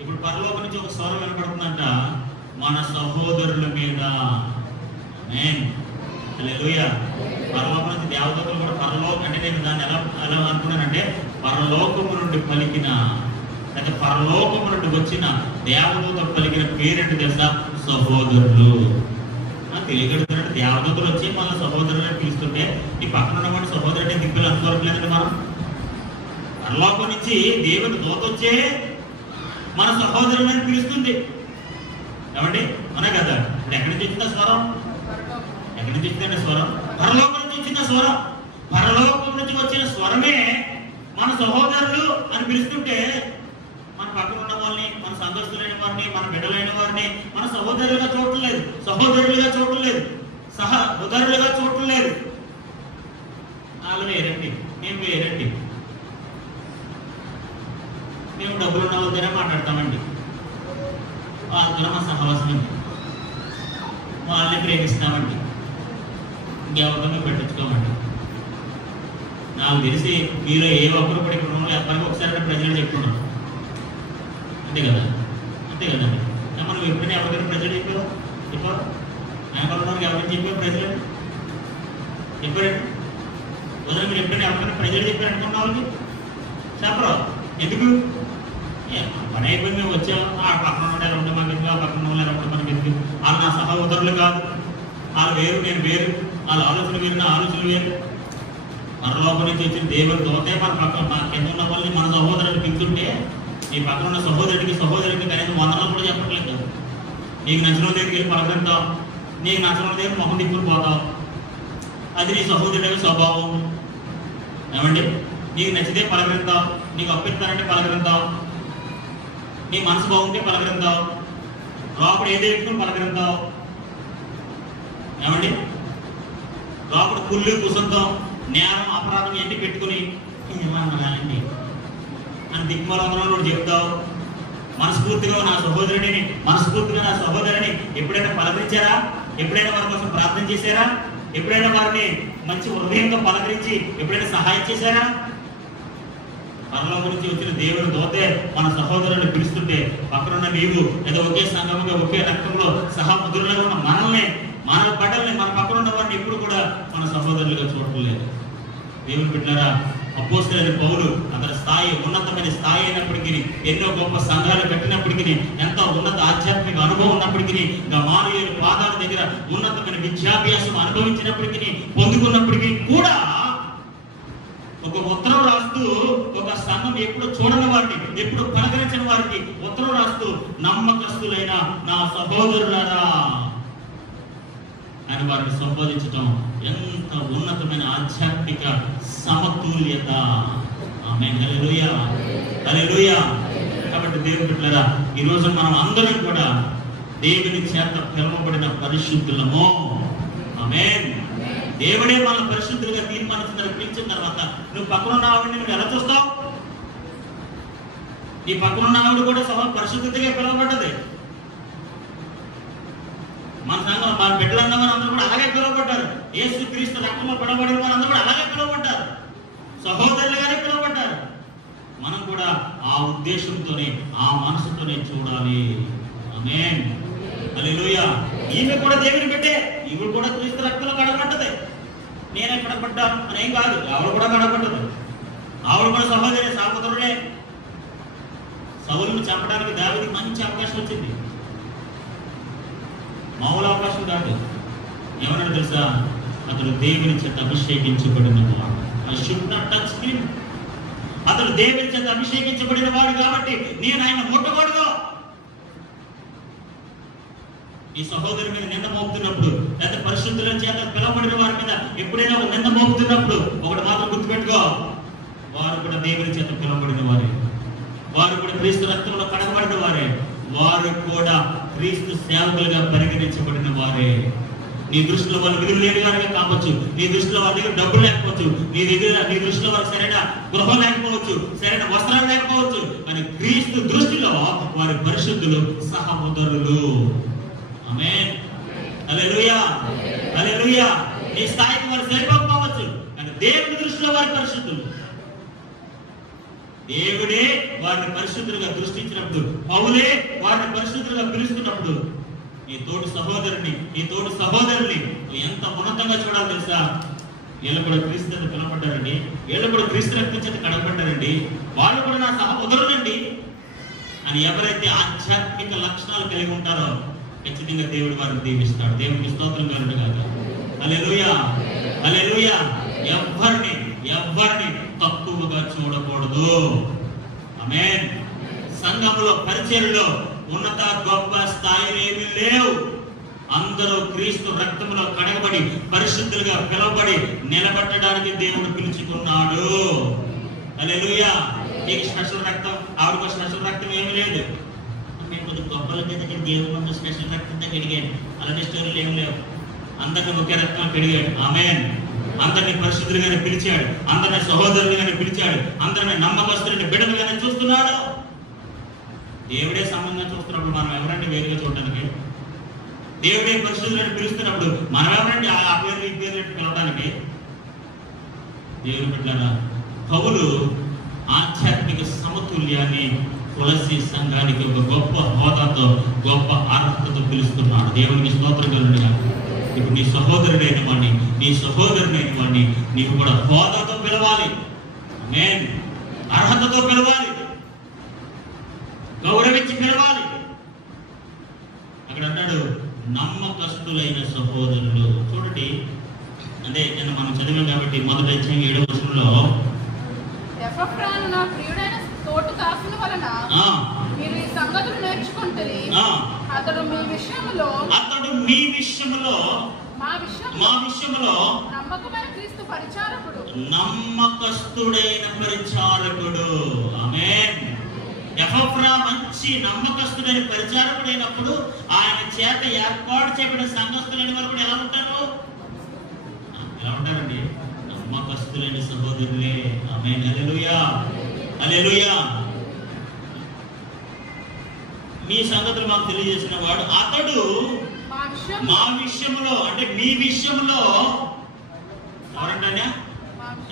ఇప్పుడు పరలోకం నుంచి ఒక స్వరం వినపడుతుందంట, మన సహోదరుల మీద. ఆమేన్, హల్లెలూయా. పరలోకం నుంచి దేవదూతలు కూడా పరలోకం అంటే నేను దాన్ని ఎలా అనుకున్నానంటే పరలోకము నుండి పలికిన, అంటే పరలోకము నుండి వచ్చిన దేవదూత పలికిన పేరెంట్ తెలుసా? సహోదరులు. తెలియగలుగుతున్నట్టు దేవదూతలు వచ్చి మన సహోదరులను పిలుస్తుంటే ఈ పక్కన ఉన్నవాడు సహోదరుడు దిక్కులు అనుకోవట్లేదండి. మనం పరలోకం నుంచి దేవుని దూత వచ్చే మన సహోదరులని పిలుస్తుంది. ఏమండి అవునా కదా? ఇప్పుడు ఎక్కడి నుంచి వచ్చిందా స్వరం? ఎక్కడి నుంచి వచ్చిందండి స్వరం? పరలోకం నుంచి వచ్చిన స్వరం. పరలోకం నుంచి వచ్చిన స్వరమే మన సహోదరులు అని పిలుస్తుంటే మన పక్కన ఉన్న వాళ్ళని, మన సంతోషులైన వారిని, మన బిడ్డలైన వారిని మన సహోదరులుగా చూడలేదు, సహోదరులుగా చూడలేదు, సహోదరులుగా చూడలేదు. వాళ్ళు వేరండి, మేము వేరండి. మేము డబ్బులు ఉన్న వాళ్ళ దగ్గర మాట్లాడతామండి, వాళ్ళతో మా సహవాసం అండి, వాళ్ళని ప్రేమిస్తామండి, ఇంకెవరితో మేము పట్టించుకోమండి. నాకు తెలిసి మీలో ఏ ఒక్కరు కూడా ఇక్కడ ఉన్న ఎప్పటికీ ఒకసారి ప్రజలు చెప్పుకున్నాం. అంతే కదా? అంతే కదండి. మనం ఎప్పుడైనా ఎవరికైనా ప్రజలు చెప్పావు? చెప్పావు? వెనకాలకి ఎవరైనా చెప్పావు? ప్రజలు చెప్పారండి. ఉదయం మీరు ఎప్పుడైనా ఎవరికైనా ప్రజలు చెప్పారనుకున్న వాళ్ళకి చెప్పరు. ఎందుకు? పని అయిపోయి మేము వచ్చాము, ఆ పక్కన ఉండే రెండు మనకి ఎందుకు, ఆ పక్కన ఉండే రెండు మనకి ఎందుకు? వాళ్ళు నా సహోదరులు కాదు, వాళ్ళు వేరు, నేను వేరు, వాళ్ళ ఆలోచన వేరు, నా ఆలోచన వేరు. పరలోకం నుంచి వచ్చిన దేవుడి దోతే మన పక్కన మా కింద ఉన్న వాళ్ళని మన సహోదరుని పిలుతుంటే నీ పక్కన ఉన్న సహోదరుడికి కనీసం వందనాలు కూడా చెప్పట్లేదు. నీకు నచ్చిన దగ్గరికి వెళ్ళి పలకరింతావు, నీకు నచ్చిన దగ్గర మొహం తిప్పులు పోతావు. అది నీ సహోదరుడి స్వభావం. ఏమండి? నీకు నచ్చితే పలకరింతావు, నీకు అప్పిస్తానంటే పలకరింతావు, నీ మనసు బాగుంటే పలకరింతావు, లోపల ఏది ఎక్కువ పలకరింతావు. ఏమండి? లోపల కుళ్ళు కుసంతం నేరం అపరాధం ఎన్ని పెట్టుకుని అండి అని దిక్కుమలంలో చెప్తావు. మనస్ఫూర్తిగా నా సహోదరుడిని, మనస్ఫూర్తిగా నా సహోదరుని ఎప్పుడైనా పలకరించారా? ఎప్పుడైనా వారి కోసం ప్రార్థన చేశారా? ఎప్పుడైనా వారిని మంచి హృదయంతో పలకరించి ఎప్పుడైనా సహాయం చేశారా? పరలోకం నుంచి వచ్చిన దేవుని దోతే మన సహోదరుని పిలుస్తుంటే పక్కనున్న నీవు ఏదో ఒకే సంఘముగా ఒకే రక్తంలో సహముద్రులుగా ఉన్న మనల్ని, మన పడ్డల్ని, మన పక్కన ఉన్న వారిని ఎప్పుడు కూడా మన సహోదరులుగా చూడలేదు. దేవుని బిడ్డలారా, అపోస్తలుడైన పౌలు అతని స్థాయి ఉన్నతమైన స్థాయి అయినప్పటికీ, ఎన్నో గొప్ప సంఘాలు కట్టినప్పటికీ, ఎంతో ఉన్నత ఆధ్యాత్మిక అనుభవం ఉన్నప్పటికీ, గమాలియేలు పాదాల దగ్గర ఉన్నతమైన విద్యాభ్యాసం అనుభవించినప్పటికీ, పొందుకున్నప్పటికీ కూడా ఒక ఉత్తరం రాస్తూ ఒక సంఘం ఎప్పుడు చూడని వారిని, ఎప్పుడు పలకరించిన వారికి ఉత్తరం రాస్తూ నమ్మకస్తులైన నా సహోదరులారా అని వారిని సంబోధించడం ఎంత ఉన్నతమైన ఆధ్యాత్మిక సమతుల్యత. ఆమేన్. హల్లెలూయా, హల్లెలూయా. కాబట్టి దేవుని బిడ్డలారా, ఈ రోజు మనం అందరం కూడా దేవుని చేత పిలువబడిన పరిశుద్ధులము. ఆమేన్. దేవుడే మన పరిశుద్ధులుగా పిలిచిన తర్వాత నువ్వు పక్కన ఉన్న ఆవిడని నువ్వు ఎలా చూస్తావు? నీ పక్కన ఉన్న ఆవిడ కూడా పరిశుద్ధతగా పిలువబడ్డది. మన సంఘం, మన బిడ్డలన్న వారందరూ కూడా అలాగే పిలువబడ్డారు. యేసుక్రీస్తు రక్తంలో పిలువబడిన వారందరూ కూడా అలాగే పిలువబడ్డారు, సహోదరులుగానే పిలువబడ్డారు. మనం కూడా ఆ ఉద్దేశంతోనే, ఆ మనసుతోనే చూడాలి. ఆమేన్. హల్లెలూయా. ఈమె కూడా దేవుని బిడ్డే, ఈమె కూడా క్రీస్తు రక్తంలో కడగబడ్డది. నేనే కడగబడ్డాను అనేం కాదు, ఆవిడ కూడా కడగబడ్డదు. ఆవిడ కూడా సహోదరుడే. సౌలును చంపడానికి దావీదుకి మంచి అవకాశం వచ్చింది, మామూలు అవకాశం కాదు. ఏమన్నాడు తెలుసా? అతడు దేవుని చేత అభిషేకించబడిన వాడు. I should not touch him. అతడు దేవుని చేత అభిషేకించబడిన వాడు కాబట్టి నేను ఆయన ముట్టకూడదు. ఈ సహోదరు మీద నింద మోపుతున్నప్పుడు, లేదా పరిశుద్ధుల చేత పిలువబడిన వారి మీద ఎప్పుడైనా నింద మోపుతున్నప్పుడు ఒకటి మాత్రం గుర్తుపెట్టుకో, వారు కూడా దేవుని చేత పిలువబడిన వారే, వారు కూడా క్రీస్తు రక్తంలో కడగబడిన వారే, వారు కూడా క్రీస్తు సేవకులుగా పరిగణించబడిన వారే. నీ దృష్టిలో వాళ్ళు విలువ లేని వారిగా కావచ్చు, నీ దృష్టిలో వాళ్ళ దగ్గర డబ్బులు లేకపోవచ్చు, నీ దృష్టిలో వారికి సరైన గృహం లేకపోవచ్చు, సరైన వస్త్రాలు లేకపోవచ్చు, కానీ క్రీస్తు దృష్టిలో వారి పరిశుద్ధులు, సహోదరులు. ఆమేన్. హల్లెలూయా, హల్లెలూయా. నీ స్థాయికి వారు సరిపోకపోవచ్చు, కానీ దేవుని దృష్టిలో వారి పరిశుద్ధులు. దేవుడే వారిని పరిశుద్ధులుగా దృష్టించినప్పుడు, పౌలే వారిని పరిశుద్ధులుగా పిలుస్తున్నప్పుడు, నీ తోటి సహోదరుని, నీ తోటి సహోదరుని నువ్వు ఎంత ఉన్నతంగా చూడాలి తెలుసా? వీళ్ళు కూడా క్రీస్తు పిలవబడ్డారండి, వీళ్ళు కూడా క్రీస్తు రక్తం చేత కడగబడ్డారండి, వాళ్ళు కూడా నా సహోదరులండి అని ఎవరైతే ఆధ్యాత్మిక లక్షణాలు కలిగి ఉంటారో ఖచ్చితంగా దేవుడు వారిని దీవిస్తాడు. దేవునికి స్తోత్రం కలుగును గాక. హల్లెలూయా, హల్లెలూయా. ఎవరిని తక్కువగా చూడకూడదు. ఆమేన్. సంఘంలో పరిచర్యలో ఉన్నత గొప్ప స్థాయిలు ఏమీ లేవు. అందరూ క్రీస్తు రక్తంలో కడగబడి పరిశుద్ధులుగా పిలువబడి నిలబెట్టడానికి దేవుడు పిలుచుకున్నాడు. హల్లెలూయా. నీకు స్పెషల్ రక్తం, ఆవిడకు స్పెషల్ రక్తం ఏమీ లేదు. మేము కొద్దిగా గొప్పల దగ్గర దేవుడు ముందు స్పెషల్ రక్తంతో కడిగాడు, అలాంటి స్టోరీలు ఏమి లేవు. అందరిని ఒకే రక్తం కడిగాడు. ఆమేన్. అందరిని పరిశుద్ధులుగానే పిలిచాడు, అందరిని సహోదరులుగానే పిలిచాడు, అందరిని నమ్మకస్తులని బిడ్డలుగానే చూస్తున్నాడు. దేవుడే సంబంధం చూస్తున్నప్పుడు మనం ఎవరంటే వేరుగా చూడడానికి? దేవుడే పరిశుద్ధులను పిలుస్తున్నప్పుడు మనం ఎవరండి ఆ పేర్లు ఈ పేర్లు పిలవడానికి? దేవుని బిడ్డలారా, పౌలు ఆధ్యాత్మిక సమతుల్యాన్ని కొలసి సంఘానికి ఒక గొప్ప హోదాతో గొప్ప అర్హతతో పిలుస్తున్నాడు. దేవునికి స్తోత్రం కలుగునుగా. ఇప్పుడు నీ సహోదరుడైన వాడిని, నీ సహోదరుడైన వాడిని నీవు కూడా హోదాతో పిలవాలి. ఆమేన్. అర్హతతో పిలవాలి, గౌరవించి పిలవాలి. అక్కడ అన్నాడు నమ్మకస్తులైన సహోదరులు. చూడండి, అదే నిన్న మనం చదివాం కాబట్టి మొదటి అధ్యాయం 7వ వచనంలో ఎపఫ్రాను నా ప్రియుడైన తోటి దాసుని వలన మీరు ఈ సంగతులు నేర్చుకుంటారు. అతడు మీ విషయంలో మా విషయంలో నమ్మకమైన క్రీస్తు పరిచారకుడు, నమ్మకస్తుడైన పరిచారకుడు. ఆమేన్. ఎపఫ్రా మంచి నమ్మకస్తుడైన పరిచారకుడైనప్పుడు ఆయన చేత ఏర్పాటు చేయబడిన సంఘస్థులైన వారు కూడా ఎలా ఉంటారు? ఎలా ఉంటారండి? నమ్మకస్తులైన సహోదరులే. ఆమేన్. హల్లెలూయా, హల్లెలూయా. మీ సంగతులు మాకు తెలియజేసిన వాడు అతడు మా విషయంలో, అంటే మీ విషయంలో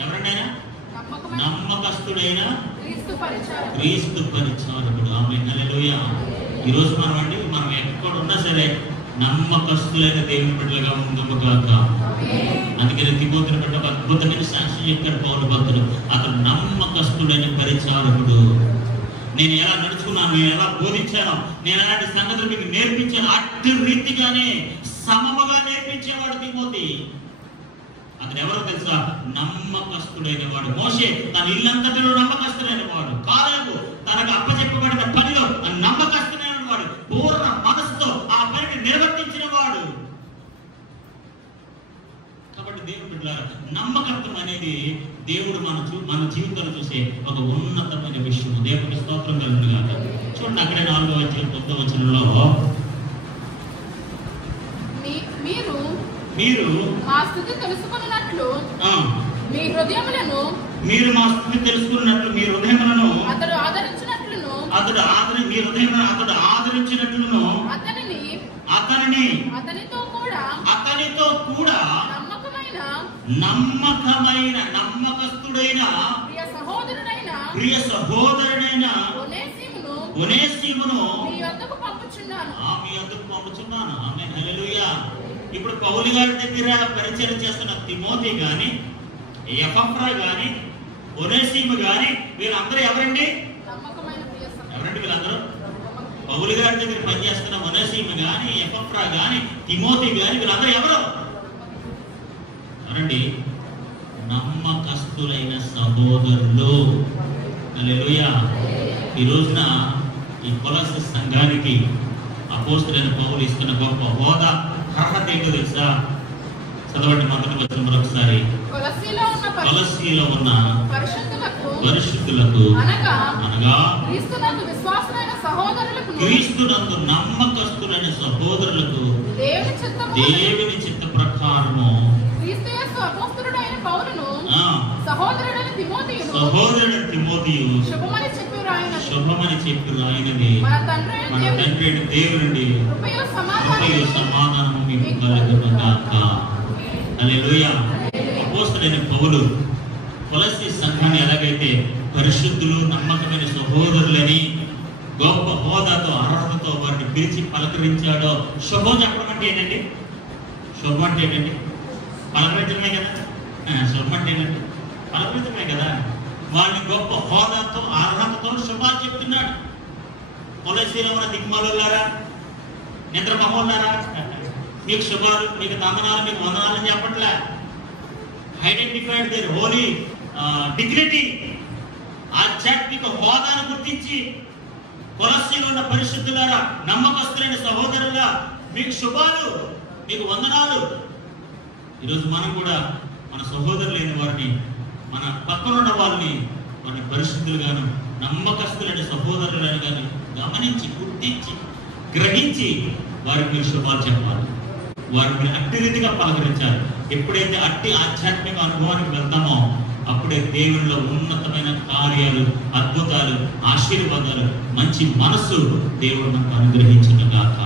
ఎవరంటైనా నమ్మకస్తుడైన క్రీస్తు పరిచారకుడు. ఆమేన్. హల్లెలూయా. ఈరోజు మనం ఎక్కడున్నా సరే నమ్మకస్తులైన దేవుని బిడ్డలుగా ఉందాము గాక. అందుకని తిమోతిని బట్టి ఒక అద్భుతమైన సాక్ష్యం చెప్పారు పౌలు భక్తుడు. అతడు నమ్మకస్తుడైన పరిచారకుడు. నేను ఎలా నడుచుకున్నాను, నేను ఎలా బోధించాను, నేను ఎలాంటి సంగతులు మీకు నేర్పించాను, అట్టి రీతిగానే సమముగా నేర్పించేవాడు తిమోతి. అతను ఎవరో తెలుసా? నమ్మకస్తుడైన వాడు. మోషే తన ఇల్లంతటిలో నమ్మకస్తుడైన వాడు. కాలేబు తనకు అప్పచెప్పబడిన పనిలో నమ్మకస్తుడైన వాడు. పూర్ణ మనసుతో ఆ పనిని నిర్వర్తించిన వాడు. కాబట్టి దేవుడు బిడ్డలారా, నమ్మకత్వం అనేది దేవుడు మన జీవితంలో చూసే ఒక ఉన్నతమైన విషయం. దేవుడికి స్తోత్రం కలుగును గాక. చూడండి, అక్కడే 4వ అధ్యాయం 9వ వచనంలో మీరు మా స్థితి తెలుసుకున్నట్లు మీ హృదయములను మీ హృదయములను అతడు ఆదరించినట్లును అతనితో కూడా నమ్మకస్తుడైన ప్రియ సహోదరుడైన ఒనేసిమును మీ వద్దకు పంపుచున్నాను. ఆమేన్. హల్లెలూయా. ఇప్పుడు పౌలు గారి దగ్గర పరిచయం చేస్తున్న తిమోతి గాని, ఎపఫ్రా గాని, ఒనేసిము గాని వీళ్ళందరూ ఎవరండి? వీళ్ళందరూ పౌలు గారి దగ్గర పనిచేస్తున్న ఒనేసిము గాని, ఎపఫ్రా గాని, తిమోతి గాని వీళ్ళందరూ ఎవరండి? నమ్మకస్తులైన సహోదరులు. హల్లెలూయా. ఈ రోజున ఈ కొలస్సీ సంఘానికి అపోస్తలుడైన పౌలు ఇస్తున్న గొప్ప హోదా, అర్హత ఏంటో తెలుసా? చదవండి మొదటి వచనం మరొకసారి. కొలస్సీలో ఉన్న పరిశుద్ధులకు అనగా క్రీస్తునందు నమ్మకస్తులైన సహోదరులకు దేవుని చిత్త ప్రకారము సహోదరుడైన తిమోతియు శుభమని చెప్పి రాయినది మన తండ్రి అయిన దేవుని కృపయు సమాధానము మీకు కలుగును గాక. హల్లెలూయా. అపోస్తలుడైన పౌలు కొలస్సీ సంఘాన్ని ఎలాగైతే పరిశుద్ధులు, నమ్మకమైన సహోదరులని గొప్ప హోదాతో, అర్హతతో వారిని పిలిచి పలకరించాడో. శుభం చెప్పడం అంటే ఏంటండి? శుభం అంటే ఏంటండి? పలకరించడమే కదా. శుభం అంటే ఏంటంటే పలకరించడమే కదా. వారిని గొప్ప హోదాతో, అర్హతతో శుభాలు చెప్తున్నాడు. కొలస్సీలో ఉన్న దిగ్మాలులారా, నిద్రమహోలారా, మీకు శుభాలు, మీకు దందనాలు, మీకు వందనాలు చెప్పట్లే. ఐడెంటిఫైడ్ దేర్ హోలీ డిగ్నిటీ, ఆధ్యాత్మిక హోదాను గుర్తించి, కొలస్సీలో ఉన్న పరిశుద్ధులారా, నమ్మకస్తులైన సహోదరులా, మీకు శుభాలు, మీకు వందనాలు. ఈరోజు మనం కూడా మన సహోదరులైన వారిని, మన పక్కనున్న వాళ్ళని పరిశుద్ధులుగాను నమ్మకస్తులైన సహోదరులను గాను గమనించి, గుర్తించి, గ్రహించి వారికి మీరు శుభాలు చెప్పాలి, వారిని అట్టి రీతిగా పలకరించాలి. ఎప్పుడైతే అట్టి ఆధ్యాత్మిక అనుభవానికి వెళ్తామో అప్పుడే దేవునిలో ఉన్నతమైన కార్యాలు, అద్భుతాలు, ఆశీర్వాదాలు, మంచి మనస్సు దేవుడు మనకు అనుగ్రహించును గాక.